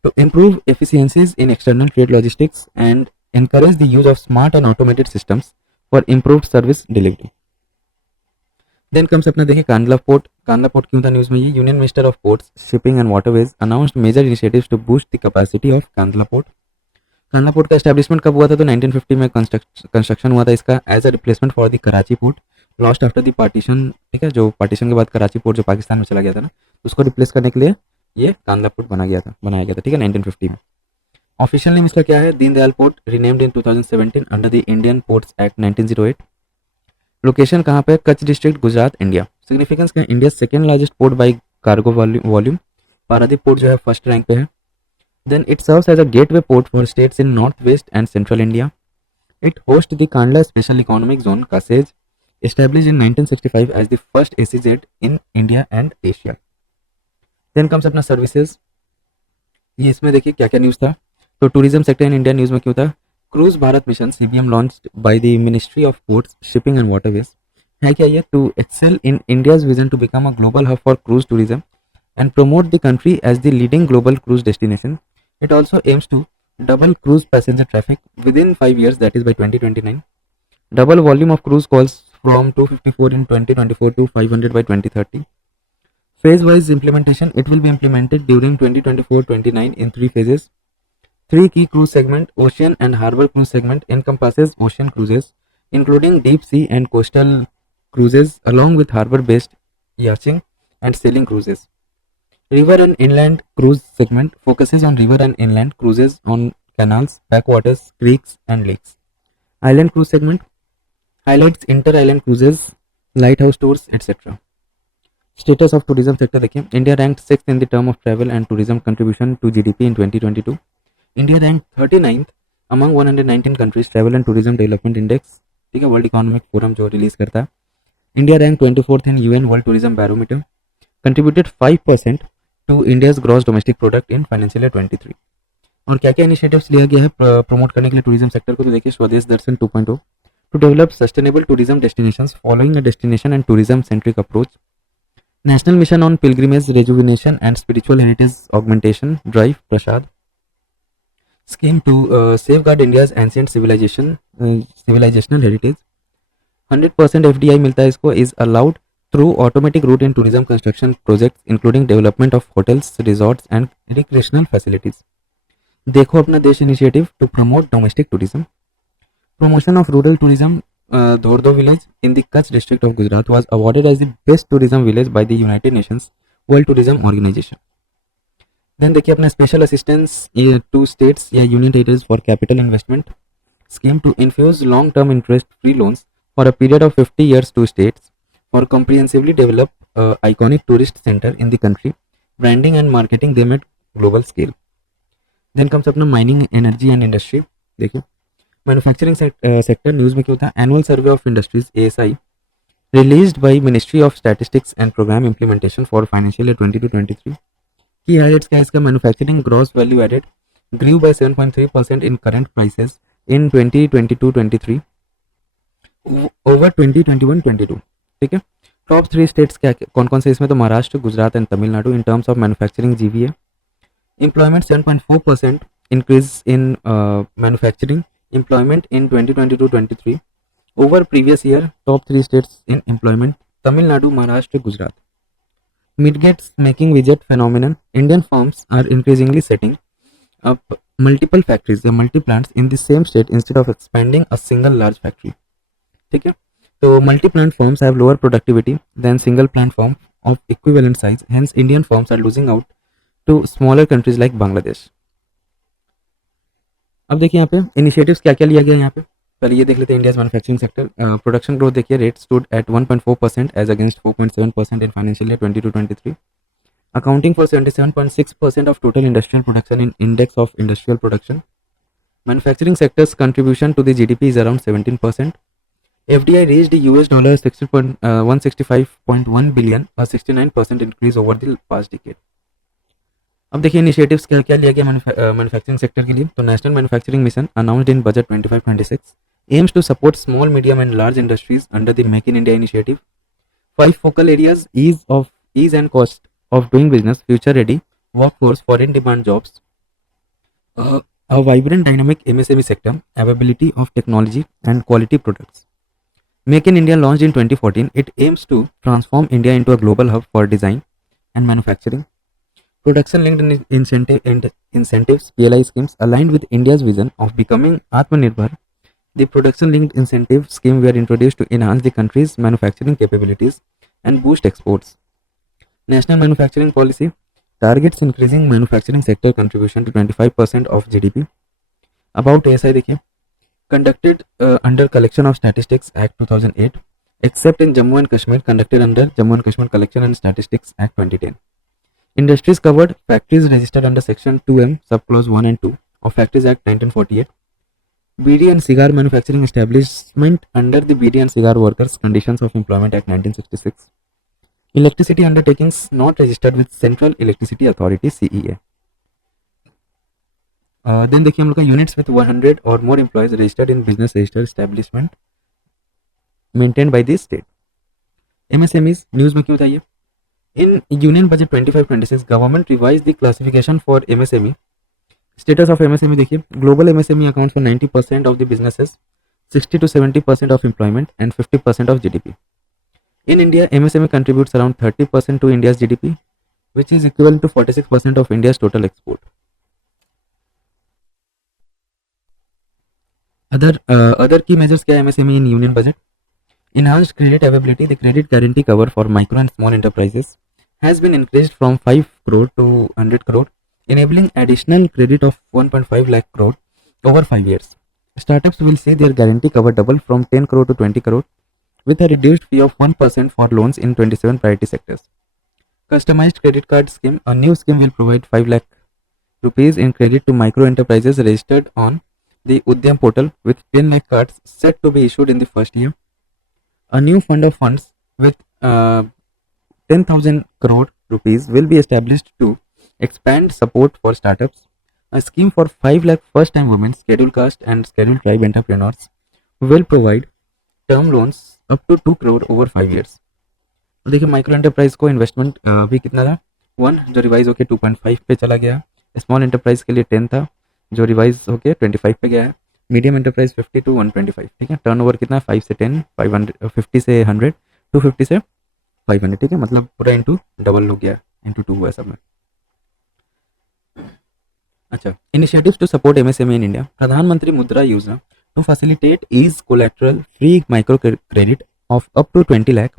to improve efficiencies in external trade logistics and encourage the use of smart and automated systems for improved service delivery. Then comes अपना देखिए Kandla port. Kandla port क्यों था news में, ये union minister of ports, shipping and waterways announced major initiatives to boost the capacity of Kandla port. Kandla port का establishment कब हुआ था, तो 1950 में कंस्ट्रक्शन हुआ था इसका as a replacement for the Karachi port lost after the partition. ठीक है, जो पार्टीशन के बाद कराची पोर्ट जो पाकिस्तान में चला गया था ना, उसको रिप्लेस करने के लिए ये कांडला पोर्ट बनाया गया था. ठीक है, 1950 में. ऑफिशियल नेम इसका क्या है, Deendayal port, renamed in 2017 under the Indian Ports Act 1908. Location कहाँ पे, Kutch district, Gujarat, India. Significance क्या है, India second largest port by cargo volume. Paradip port जो है फर्स्ट रैंक पे है. Then it serves as a gateway port for states in north west and central India. It host the Kandla special economic zone KASEZ, established in 1965 as the first SEZ in India and Asia. Then comes अपना services. ये इसमें देखिए क्या क्या news था. तो tourism sector in India news में क्यों था, cruise Bharat mission CBM launched by the ministry of ports, shipping and waterways. है क्या ये, to excel in India's vision to become a global hub for cruise tourism and promote the country as the leading global cruise destination. It also aims to double cruise passenger traffic within 5 years, that is by 2029. Double volume of cruise calls from 254 in 2024 to 500 by 2030. Phase-wise implementation, it will be implemented during 2024-29 in 3 phases. 3 key cruise segment, ocean and harbor cruise segment encompasses ocean cruises, including deep sea and coastal cruises, along with harbor-based yachting and sailing cruises. River and inland cruise segment focuses on river and inland cruises on canals, backwaters, creeks and lakes. Island cruise segment highlights inter-island cruises, lighthouse tours, etc. Status of tourism sector देखिए, India ranked 6th in the term of travel and tourism contribution to GDP in 2022. India ranked 39th among 119 countries travel and tourism development index, ठीक है, world economic forum जो release करता है. India rank 24th in UN World Tourism Barometer, contributed 5% to India's gross domestic product in financial year 23. और क्या क्या initiatives लिया गया है प्रमोट करने के लिए टूरिज्म सेक्टर को, तो देखिए Swadesh Darshan 2.0 to develop sustainable tourism destinations following a destination and tourism centric approach. National Mission on Pilgrimage Rejuvenation and Spiritual Heritage Augmentation Drive Prasad. Scheme to safeguard India's ancient civilizational heritage. 100% FDI मिलता है इसको, is allowed through automatic route in tourism construction projects including development of hotels, resorts and recreational facilities. देखो अपना देश initiative to promote domestic tourism. Promotion of rural tourism. Dhordo village in the Kutch district of Gujarat was awarded as the best tourism village by the United Nations World Tourism Organization. Then देखिए अपना special assistance to states या union territories for capital investment scheme to infuse long-term interest-free loans for a period of 50 years to states for comprehensively develop iconic tourist center in the country, branding and marketing them at global scale. Then comes अपना mining, energy and industry. देखिए manufacturing sector news में क्या होता है, annual survey of industries ASI released by ministry of statistics and programme implementation for financial year 22-23. Key highlights क्या है इसका, manufacturing gross value added grew by 7.3% in current prices in 2022-23 over 2021-22. ठीक है, top 3 states क्या कौन कौन से इसमें, तो Maharashtra, Gujarat and Tamil Nadu. In terms of manufacturing GVA, employment 7.4% increase in manufacturing employment in 2022-23 over previous year. Top 3 states in employment: Tamil Nadu, Maharashtra, Gujarat. Midgates making widget phenomenon. Indian firms are increasingly setting up multiple factories, the multi plants in the same state instead of expanding a single large factory. ठीक है, तो multi plant firms have lower productivity than single plant firm of equivalent size. Hence Indian firms are losing out to smaller countries like Bangladesh. अब देखिए यहाँ पे initiatives क्या क्या लिया गया यहाँ पे, पहले ये देख लेते हैं. India's manufacturing sector production growth देखिए, rate stood at 1.4% as against 4.7% in financial year 22-23, accounting for 77.6% of total industrial production in index of industrial production. Manufacturing sector's contribution to the GDP is around 17%. FDI reached $165.1 billion, a 69% increase over the past decade. अब देखिए initiatives क्या क्या लिया गया manufacturing sector के लिए, तो national manufacturing mission announced in budget 25-26 aims to support small, medium and large industries under the Make in India initiative. 5 focal areas: ease and cost of doing business, future ready workforce for in demand jobs, a vibrant dynamic MSME sector, availability of technology and quality products. Make in India launched in 2014, it aims to transform India into a global hub for design and manufacturing. Production linked incentives PLI schemes aligned with India's vision of becoming Atmanirbhar. The production linked incentive scheme were introduced to enhance the country's manufacturing capabilities and boost exports. National manufacturing policy targets increasing manufacturing sector contribution to 25% of GDP. About ASI देखिए, conducted under Collection of Statistics Act 2008, except in Jammu and Kashmir, conducted under Jammu and Kashmir Collection and Statistics Act 2010. Industries covered: factories registered under Section 2M, Subclause 1 and 2 of Factories Act 1948. BD and cigar manufacturing establishment under the BD and Cigar Workers Conditions of Employment Act 1966. Electricity undertakings not registered with Central Electricity Authority CEA. Then देखिए हम लोग का units with 100 or more employees registered in business register establishment maintained by the state. MSMEs news में क्यों था ये, In Union Budget 25-26, government revised the classification for MSME. Status of MSME देखिए, global MSME accounts for 90% of the businesses, 60 to 70% of employment, and 50% of GDP. In India, MSME contributes around 30% to India's GDP, which is equivalent to 46% of India's total export. Other key measures क्या है MSME in Union Budget? Enhanced credit availability. The credit guarantee cover for micro and small enterprises has been increased from 5 crore to 100 crore, enabling additional credit of 1.5 lakh crore over 5 years. Startups will see their guarantee cover double from 10 crore to 20 crore with a reduced fee of 1% for loans in 27 priority sectors. Customized credit card scheme. A new scheme will provide 5 lakh rupees in credit to micro enterprises registered on the Udyam portal with 10 lakh cards set to be issued in the first year. A new fund of funds with 10,000 crore rupees will be established to expand support for startups. A scheme for 5 lakh first time women, scheduled caste and scheduled tribe entrepreneurs will provide term loans up to 2 crore over 5 years. देखिए micro enterprise को investment भी कितना था 1 जो revise होकर 2.5 पे चला गया. स्मॉल एंटरप्राइज के लिए 10 था जो रिवाइज होकर 25 पे गया है. Medium enterprise 50 to 125. ठीक है. टर्नओवर कितना है 5 से 10, 500, 50 से 100, 250 से 500. ठीक है. मतलब पूरा इंटू डबल हो गया, इंटू 2 हुआ सब में. अच्छा, initiatives to support MSME in India. Pradhan Mantri Mudra Yojana to facilitate ease collateral free micro credit of up to 20 lakh.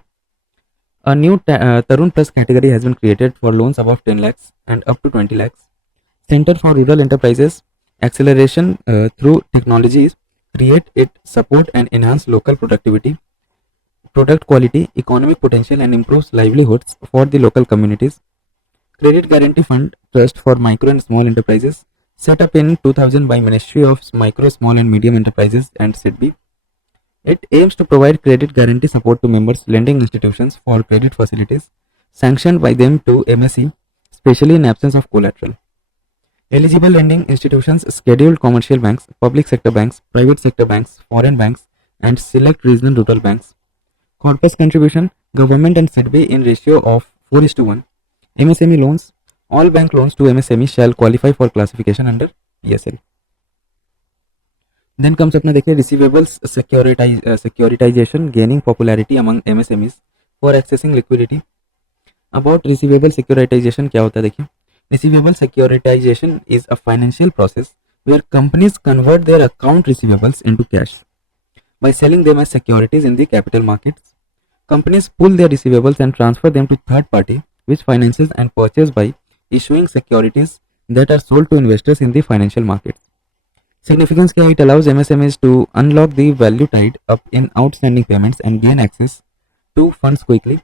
A new Tarun Plus category has been created for loans above 10 lakhs and up to 20 lakhs. Center for Rural Enterprises acceleration through technologies create it, support and enhance local productivity, product quality, economic potential and improves livelihoods for the local communities. Credit Guarantee Fund Trust for Micro and Small Enterprises set up in 2000 by Ministry of Micro, Small and Medium Enterprises and SIDBI. It aims to provide credit guarantee support to members lending institutions for credit facilities sanctioned by them to MSE, especially in absence of collateral. Eligible lending institutions, scheduled commercial banks, public sector banks, private sector banks, foreign banks, and select regional rural banks. Corpus contribution, government and SIDBI in ratio of 4:1. MSME loans, all bank loans to MSME shall qualify for classification under PSL. Then comes अपना देखिए receivables securitization gaining popularity among MSMEs for accessing liquidity. About receivable securitization क्या होता है देखिए. Receivable securitization is a financial process where companies convert their account receivables into cash by selling them as securities in the capital markets. Companies pull their receivables and transfer them to third party which finances and purchase by issuing securities that are sold to investors in the financial markets. Significance क्या, it allows MSMEs to unlock the value tied up in outstanding payments and gain access to funds quickly.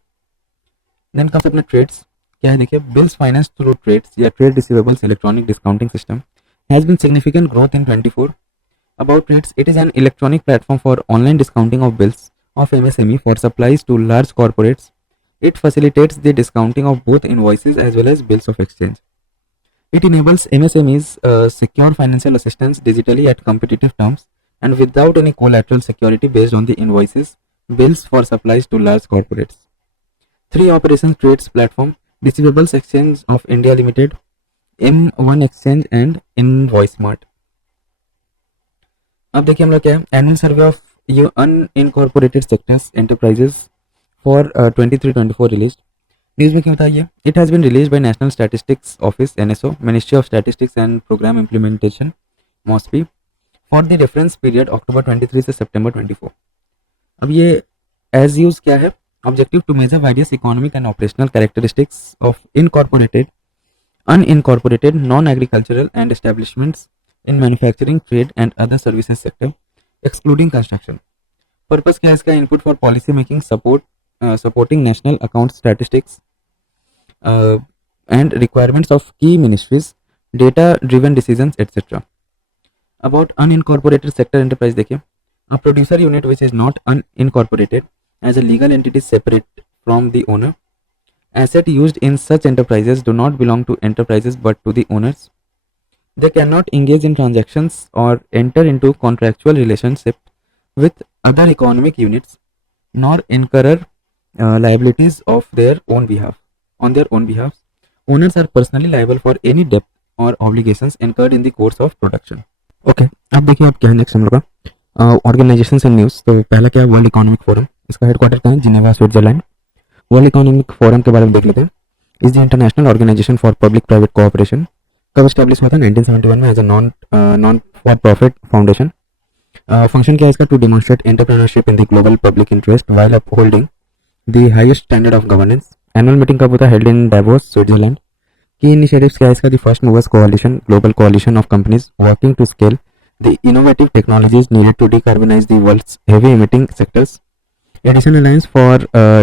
Then comes अपना trades क्या है देखिए. Bills financed through trades या trade receivables electronic discounting system has been significant growth in 24. About trades, it is an electronic platform for online discounting of bills of MSME for supplies to large corporates. It facilitates the discounting of both invoices as well as bills of exchange. It enables MSMEs secure financial assistance digitally at competitive terms and without any collateral security based on the invoices, bills for supplies to large corporates. 3 operations trades platform: Receivables Exchange of India Limited, M1 Exchange and InvoiceMart. अब देखिए हम लोग क्या है, annual survey of unincorporated sectors enterprises for 23-24 release. News में क्या होता है ये. It has been release by national statistics office NSO, ministry of statistics and programme implementation MOSPI for the reference period October 23 से सितंबर 24. अब ये एज यूज क्या है, objective to measure various economic and operational characteristics of incorporated, unincorporated, non agricultural and establishments in manufacturing, trade and other services sector excluding construction. Purpose क्या है इसका, input for policy making, supporting national account statistics and requirements of key ministries, data driven decisions etc. About unincorporated sector enterprise देखिए. A producer unit which is not unincorporated as a legal entity separate from the owner. Asset used in such enterprises do not belong to enterprises but to the owners. They cannot engage in transactions or enter into contractual relationship with other economic units, nor incur liabilities of their own behalf. on their own behalf. Owners are personally liable for any debt or obligations incurred in the course of production. Okay, अब देखिए अब क्या है next हम लोग का organisation and news. तो पहला क्या है, वर्ल्ड इकोनॉमिक फोरम. इसका हेडक्वार्टर कहाँ है, Geneva Switzerland. World economic forum के बारे में देख लेते हैं. Is the international organisation for public private cooperation. कब स्टैब्लिश हुआ था, 1971 में, as a non for profit foundation. Function क्या है इसका, to demonstrate entrepreneurship in the global public interest while upholding the highest standard of governance. Annual meeting कब होता है, हेल्ड इन डेवोस स्विट्जरलैंड. की इनिशिएटिव्स क्या है इसका, the first movers coalition, global coalition of companies working to scale the innovative technologies needed to decarbonize the world's heavy emitting sectors. Edison Alliance for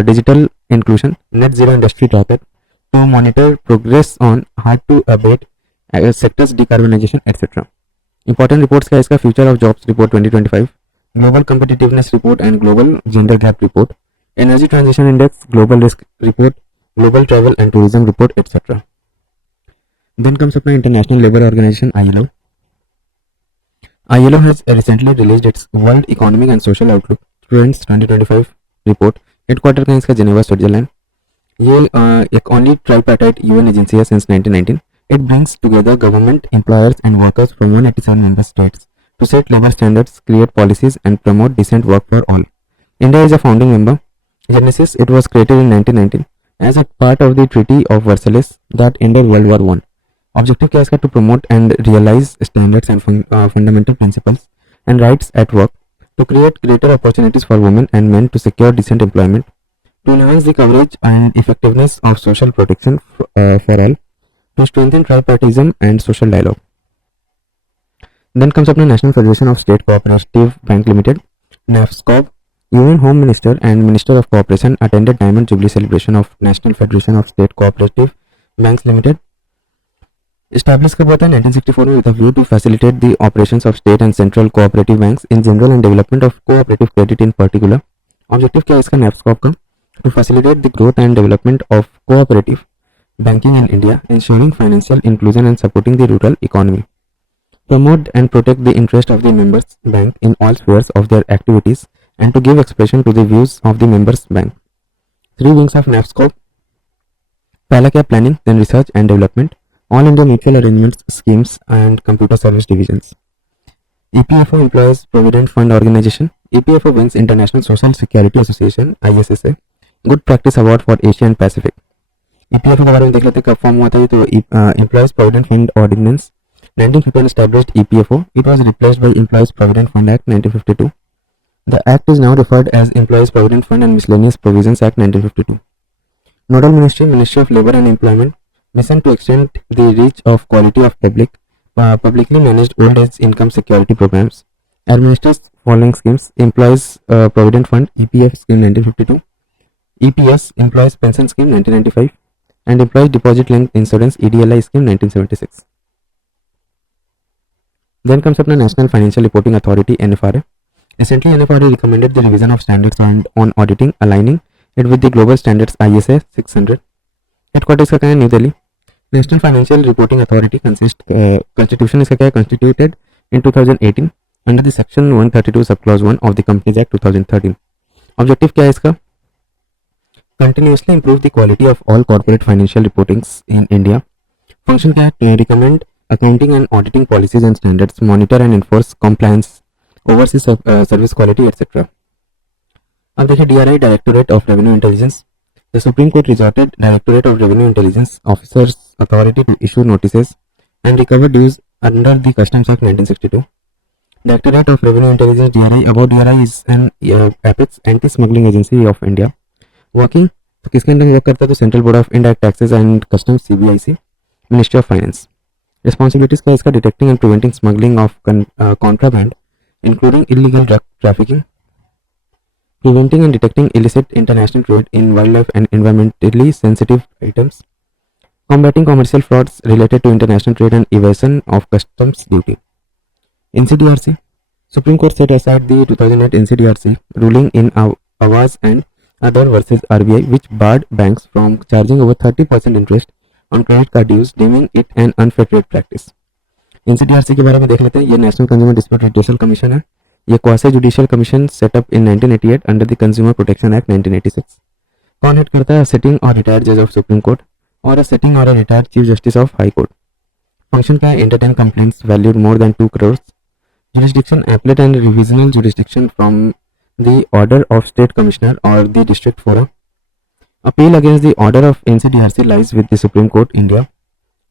Digital Inclusion, Net Zero Industry Tracker to monitor progress on hard to abate sectors decarbonization, etc. Important reports क्या है इसका, Future of Jobs Report 2025, Global Competitiveness Report and Global Gender Gap Report, Energy Transition Index, Global Risk Report, Global Travel and Tourism Report, etc. Then comes अपना International Labour Organization ILO. ILO has recently released its World Economic and Social Outlook Trends 2025 report. Headquarter का इसका Geneva Switzerland. ये एक only tripartite UN agency है since 1919. It brings together government, employers and workers from 187 member states to set labor standards, create policies and promote decent work for all. India is a founding member. Genesis, it was created in 1919 as a part of the Treaty of Versailles that ended World War I. Objective क्या है इसका, to promote and realise standards and fundamental principles and rights at work, to create greater opportunities for women and men to secure decent employment, to enhance the coverage and effectiveness of social protection for all, to strengthen tripartism and social dialogue. Then comes अपना national federation of state cooperative bank limited, NAFSCOB. Union Home Minister and Minister of Cooperation attended Diamond Jubilee celebration of National Federation of State Cooperative Banks Limited. Established कब हुआ था, 1964 में, with a view to facilitate the operations of state and central cooperative banks in general and development of cooperative credit in particular. Objective क्या है इसका, NAFSCOB का, to facilitate the growth and development of cooperative banking in India, ensuring financial inclusion and supporting the rural economy. Promote and protect the interest of the members bank in all spheres of their activities and to give expression to the views of the members bank. Three wings of NAFSCOB. पहला क्या, planning, then research and development, all India mutual arrangements schemes and computer service divisions. EPFO, Employees Provident Fund Organization. EPFO wins International Social Security Association ISSA Good Practice Award for Asia and Pacific. EPFO के बारे में देख लेते हैं कब form हुआ था. तो Employees Provident Fund Ordinance 1951 established EPFO. It was replaced by Employees Provident Fund Act 1952. The act is now referred as Employees Provident Fund and Miscellaneous Provisions Act 1952. Nodal Ministry, Ministry of Labour and Employment. Mission to extend the reach of quality of publicly managed old age income security programs. Administers following schemes: Employees Provident Fund EPF scheme 1952, EPS Employees Pension Scheme 1995, and Employees Deposit Linked Insurance EDLI scheme 1976. Then comes up the National Financial Reporting Authority NFRA. Recently, NFRA recommended the revision of standards on auditing, aligning it with the global standards ISA 600. Headquarters का है new Delhi. National financial reporting authority constitution इसका क्या है, constituted in 2018 under the section 132 sub clause 1 of the Companies Act 2013. Objective क्या है इसका, continuously improve the quality of all corporate financial reportings in India. Function क्या है, recommend accounting and auditing policies and standards, monitor and enforce compliance, oversee service quality, etc. अब देखिए DRI, Directorate of Revenue Intelligence. The Supreme Court resorted Directorate of Revenue Intelligence officers authority to issue notices and recover dues under the Customs Act 1962. Directorate of Revenue Intelligence DRI. About DRI is an apex anti-smuggling agency of India. Working तो किसके अंदर work करता है, तो central board of indirect taxes and customs CBIC, ministry of finance. Responsibilities का इसका, detecting and preventing smuggling of contraband including illegal drug trafficking, preventing and detecting illicit international trade in wildlife and environmentally sensitive items, combating commercial frauds related to international trade and evasion of customs duty. NCDRC. Supreme Court set aside the 2008 NCDRC ruling in Awaz and other versus RBI, which barred banks from charging over 30% interest on credit card dues, deeming it an unfair trade practice. NCDRC के बारे में देख लेते हैं. ये national consumer dispute radiation commission है. ये quasi judicial commission setup in 1988 under the consumer protection act 1986. कौन हेड करता है? सिटिंग और रिटायर्ड जज ऑफ सुप्रीम कोर्ट और सिटिंग और retired chief justice of high court. Function क्या है? Entertain complaints valued more than 2 crores। jurisdiction appellate and revisional jurisdiction from the order of state commissioner or the district forum। appeal against the order of NCDRC lies with the Supreme Court India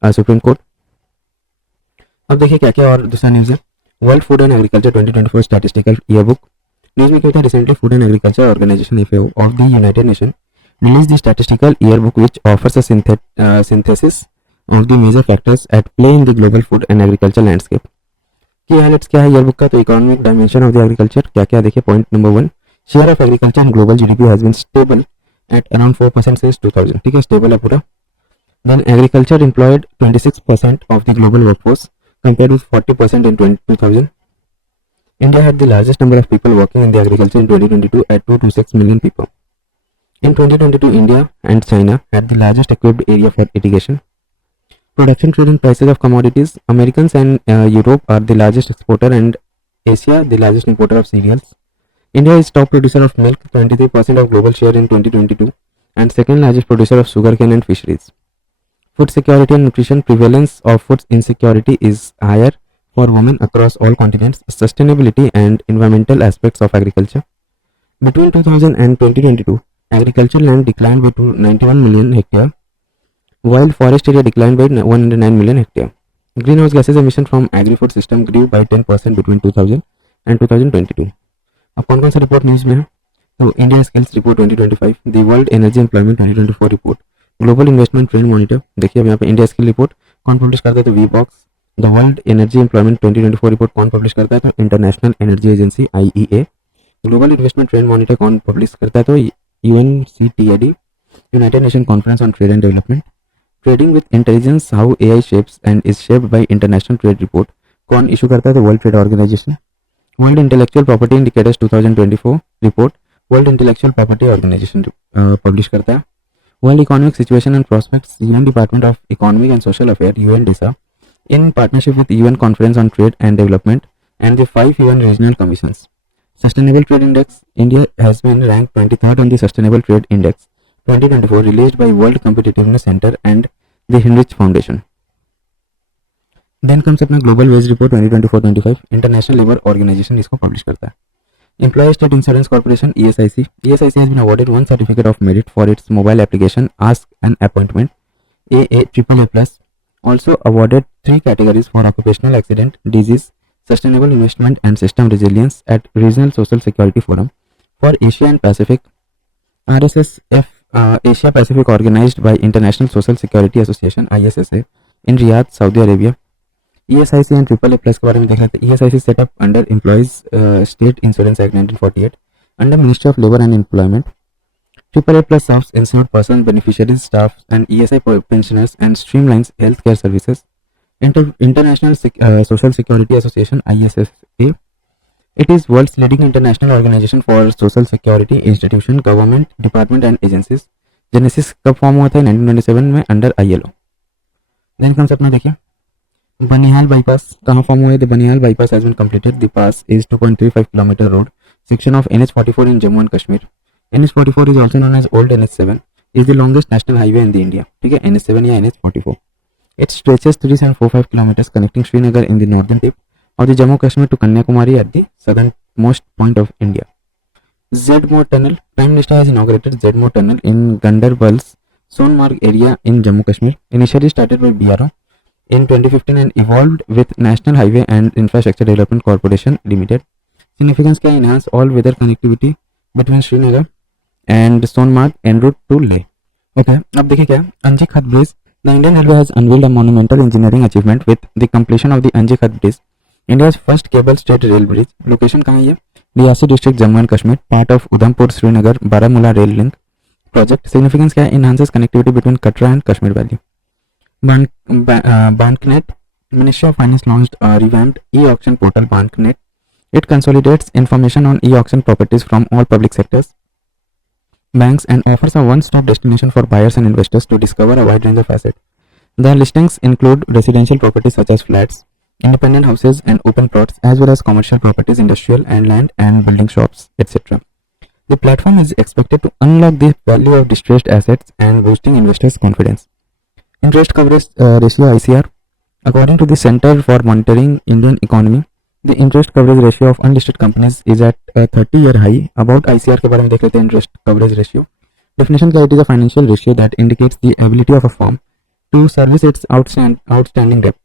Supreme Court। अब देखिए क्या क्या और दूसरा news है। World food and agriculture 2024 statistical yearbook. News में क्या होता है? Recently food and agriculture organisation FAO of the united nation released the statistical yearbook which offers a synthesis of the major factors at play in the global food and agriculture landscape। Key highlights क्या है yearbook का? तो economic dimension of the agriculture क्या क्या देखिए। Point number 1, share of agriculture in global GDP has been stable at around 4% since 2000। ठीक है, stable है पूरा। Then agriculture employed 26% of the global workforce compared with 40% in 2000। India had the largest number of people working in the agriculture in 2022 at 226 million people। In 2022, India and China had the largest equipped area for irrigation। Production, trade and prices of commodities, Americans and Europe are the largest exporter and Asia the largest importer of cereals। India is top producer of milk, 23% of global share in 2022 and second largest producer of sugarcane and fisheries। Food security and nutrition, prevalence of food insecurity is higher for women across all continents। Sustainability and environmental aspects of agriculture, between 2000 and 2022 agricultural land declined by 91 million hectare while forest area declined by 109 million hectare। Greenhouse gases emission from agri-food system grew by 10% between 2000 and 2022। अब कौन कौन सा report news में है? तो India skills report 2025, the world energy employment 2024 report, global investment trend monitor. देखिए अब यहाँ पे इंडिया स्किल रिपोर्ट कौन पब्लिश करता है? तो Wheebox. The world energy employment 2024 report कौन पब्लिश करता है? तो international energy agency IEA। Global investment trend monitor कौन पब्लिश करता है? तो UNCTAD, united nation conference on trade and development. Trading with intelligence, how AI shapes and is shaped by international trade report कौन issue करता है? तो world trade organisation. World intellectual property indicators 2024 report world intellectual property organisation publish करता है। World economic situation and prospects, UN department of economic and social affair UNDISA in partnership with UN Conference on Trade and Development and the 5 UN regional commissions। Sustainable Trade Index, India has been ranked 23rd on the Sustainable Trade Index 2024 released by World Competitiveness Center and the Heinrich Foundation। Then comes अपना global wage report 2024-25, international labour organisation इसको publish करता है। Employee State Insurance Corporation ESIC has been awarded one certificate of merit for its mobile application Ask an Appointment AA+++, also awarded 3 categories for occupational accident, disease, sustainable investment and system resilience at Regional Social Security Forum for Asia and Pacific RSSF Asia Pacific organized by International Social Security Association ISSA in Riyadh, Saudi Arabia। ESIC and AAA+ के बारे में देख रहे थे। ESIC set up under Employees State Insurance Act 1948 under Ministry of Labor and Employment। AAA+ serves insured persons, beneficiaries, staff and ESI pensioners and streamlines healthcare services। International Social Security Association ISSA, it is world's leading international organization for social security institution, government department and agencies। Genesis कब form हुआ था? 1927 में under ILO। Then concept में देखिए Banihal bypass कहाँ form हुए थे? Banihal bypass has been completed. The pass is 2.35 kilometre road section of NH44 in Jammu and Kashmir। NH44 is also known as old NH7 is the longest national highway in the India। ठीक है, NH7 या NH44। It stretches 3745 kilometers connecting Srinagar in the northern tip of the Jammu Kashmir to Kanyakumari at the southernmost point of India। Zedmore Tunnel, Prime Minister has inaugurated Zedmore Tunnel in Gandarbal's Sonmarg area in Jammu Kashmir, initially started by BRO in 2015 and evolved with National Highway and Infrastructure Development Corporation Limited। Significance क्या? enhance all weather connectivity between Srinagar and Sonmarg en route to Leh। Okay, अब देखिए क्या अंजी खत bridge. The Indian Railway has unveiled a monumental engineering achievement with the completion of the Anji Khat Bridge, India's first cable stayed rail bridge। Location कहाँ है ये? Reasi district Jammu and Kashmir, part of Udhampur Srinagar Baramulla rail link project. Significance क्या है? enhances connectivity between Katra and Kashmir Valley। BankNet, Ministry of Finance launched a revamped e-auction portal BankNet। It consolidates information on e-auction properties from all public sectors, banks and offers a one-stop destination for buyers and investors to discover a wide range of assets। The listings include residential properties such as flats, independent houses and open plots, as well as commercial properties, industrial and land and building shops, etc. The platform is expected to unlock the value of distressed assets and boosting investors' confidence. Interest coverage ratio ICR. According to the Center for Monitoring Indian Economy, the interest coverage ratio of unlisted companies is at a 30-year high. About ICR के बारे में देख लेते हैं. Interest coverage ratio. Definition क्या है? It is a financial ratio that indicates the ability of a firm to service its outstanding debt.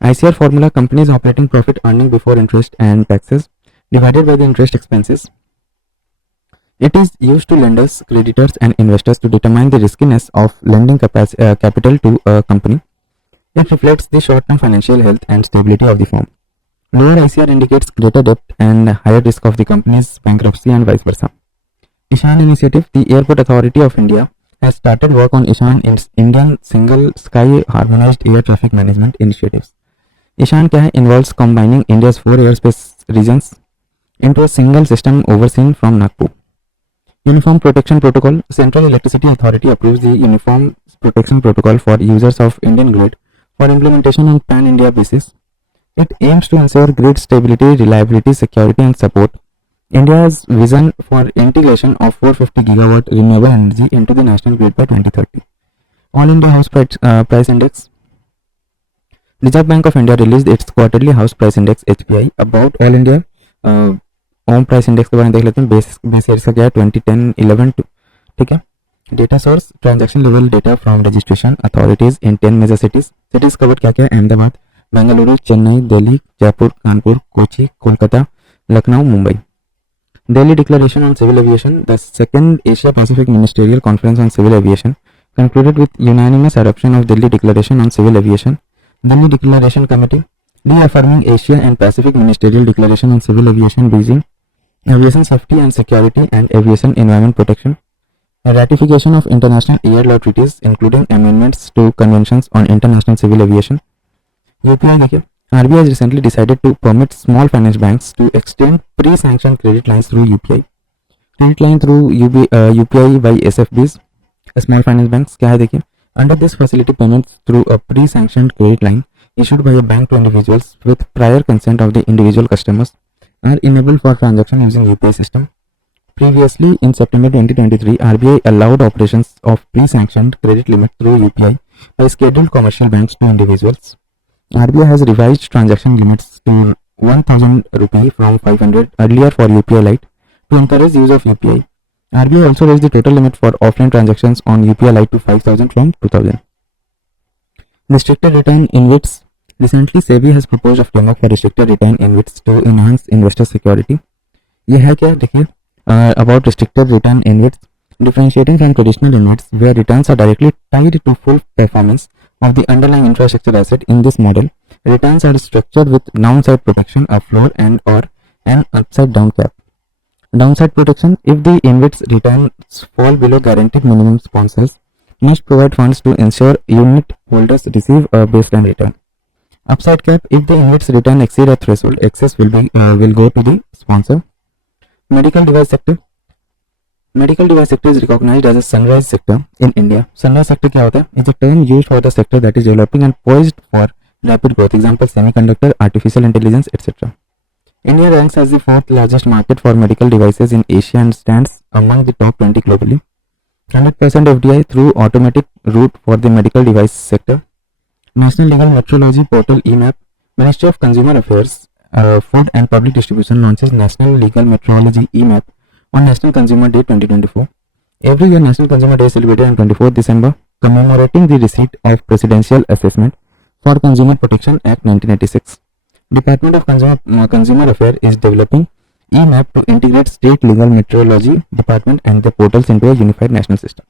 ICR formula: company's operating profit earning before interest and taxes divided by the interest expenses. It is used to lenders, creditors, and investors to determine the riskiness of lending capital to a company. It reflects the short-term financial health and stability of the firm. Lower ICR indicates greater debt and higher risk of the company's bankruptcy and vice versa. Ishan Initiative. The Airport Authority of India has started work on Ishan Indian Single Sky Harmonized Air Traffic Management Initiatives. Ishan क्या है? Involves combining India's 4 airspace regions into a single system overseen from Nagpur. Uniform Protection Protocol. Central Electricity Authority approves the Uniform Protection Protocol for users of Indian grid for implementation on pan-India basis. It aims to ensure grid stability, reliability, security, and support India's vision for integration of 450 gigawatt renewable energy into the national grid by 2030. All India House Price Index. Reserve Bank of India released its quarterly house price index HPI. About All India home price index के बारे में देख लेते हैं. Base year का क्या है? 2010-11 ठीक है. Data source: transaction level data from registration authorities in 10 major cities cover क्या क्या है? Ahmedabad, Bengaluru, Chennai, Delhi, Jaipur, Kanpur, Kochi, Kolkata, Lucknow, Mumbai. Delhi Declaration on Civil Aviation. The second Asia Pacific Ministerial Conference on Civil Aviation concluded with unanimous adoption of Delhi Declaration on Civil Aviation. Delhi Declaration Committee reaffirming Asia and Pacific Ministerial Declaration on Civil Aviation, Beijing. Aviation Safety and Security and Aviation Environment Protection. A ratification of international air law treaties including amendments to conventions on international civil aviation. UPI देखिए. RBI has recently decided to permit small finance banks to extend pre-sanctioned credit lines through UPI. Credit line through UPI by SFBs, small finance banks क्या है देखिए. Under this facility, payments through a pre-sanctioned credit line issued by a bank to individuals with prior consent of the individual customers are enabled for transaction using UPI system. Previously, in September 2023, RBI allowed operations of pre-sanctioned credit limit through UPI by scheduled commercial banks to individuals. RBI has revised transaction limits to 1000 rupee from 500 earlier for UPI Lite to encourage use of UPI. RBI also raised the total limit for offline transactions on UPI Lite to 5000 from 2000. Restricted return InvITs. Recently, SEBI has proposed a framework for restricted return InvITs to enhance investor security. ये है क्या? देखिए, about restricted return InvITs, differentiating from traditional InvITs where returns are directly tied to full performance of the underlying infrastructure asset. In this model, returns are structured with downside protection, a floor and or an upside down cap. Downside protection: if the InvITs returns fall below guaranteed minimum, sponsors must provide funds to ensure unit holders receive a baseline return. Upside cap: if the InvITs return exceed a threshold, excess will go to the sponsor. Medical device sector. Medical device sector is recognized as a sunrise sector in India. Sunrise sector क्या होता है? It's a term used for the sector that is developing and poised for rapid growth. Example: semiconductor, artificial intelligence, etc. India ranks as the 4th largest market for medical devices in Asia and stands among the top 20 globally. 100% FDI through automatic route for the medical device sector. National Legal Metrology Portal EMAP. Ministry of Consumer Affairs, Food and Public Distribution launches National Legal Metrology EMAP on National Consumer Day 2024. Every year, National Consumer Day is celebrated on 24th December, commemorating the receipt of Presidential Assessment for Consumer Protection Act 1986. Department of Consumer Affairs is developing EMAP to integrate state legal metrology department and the portals into a unified national system.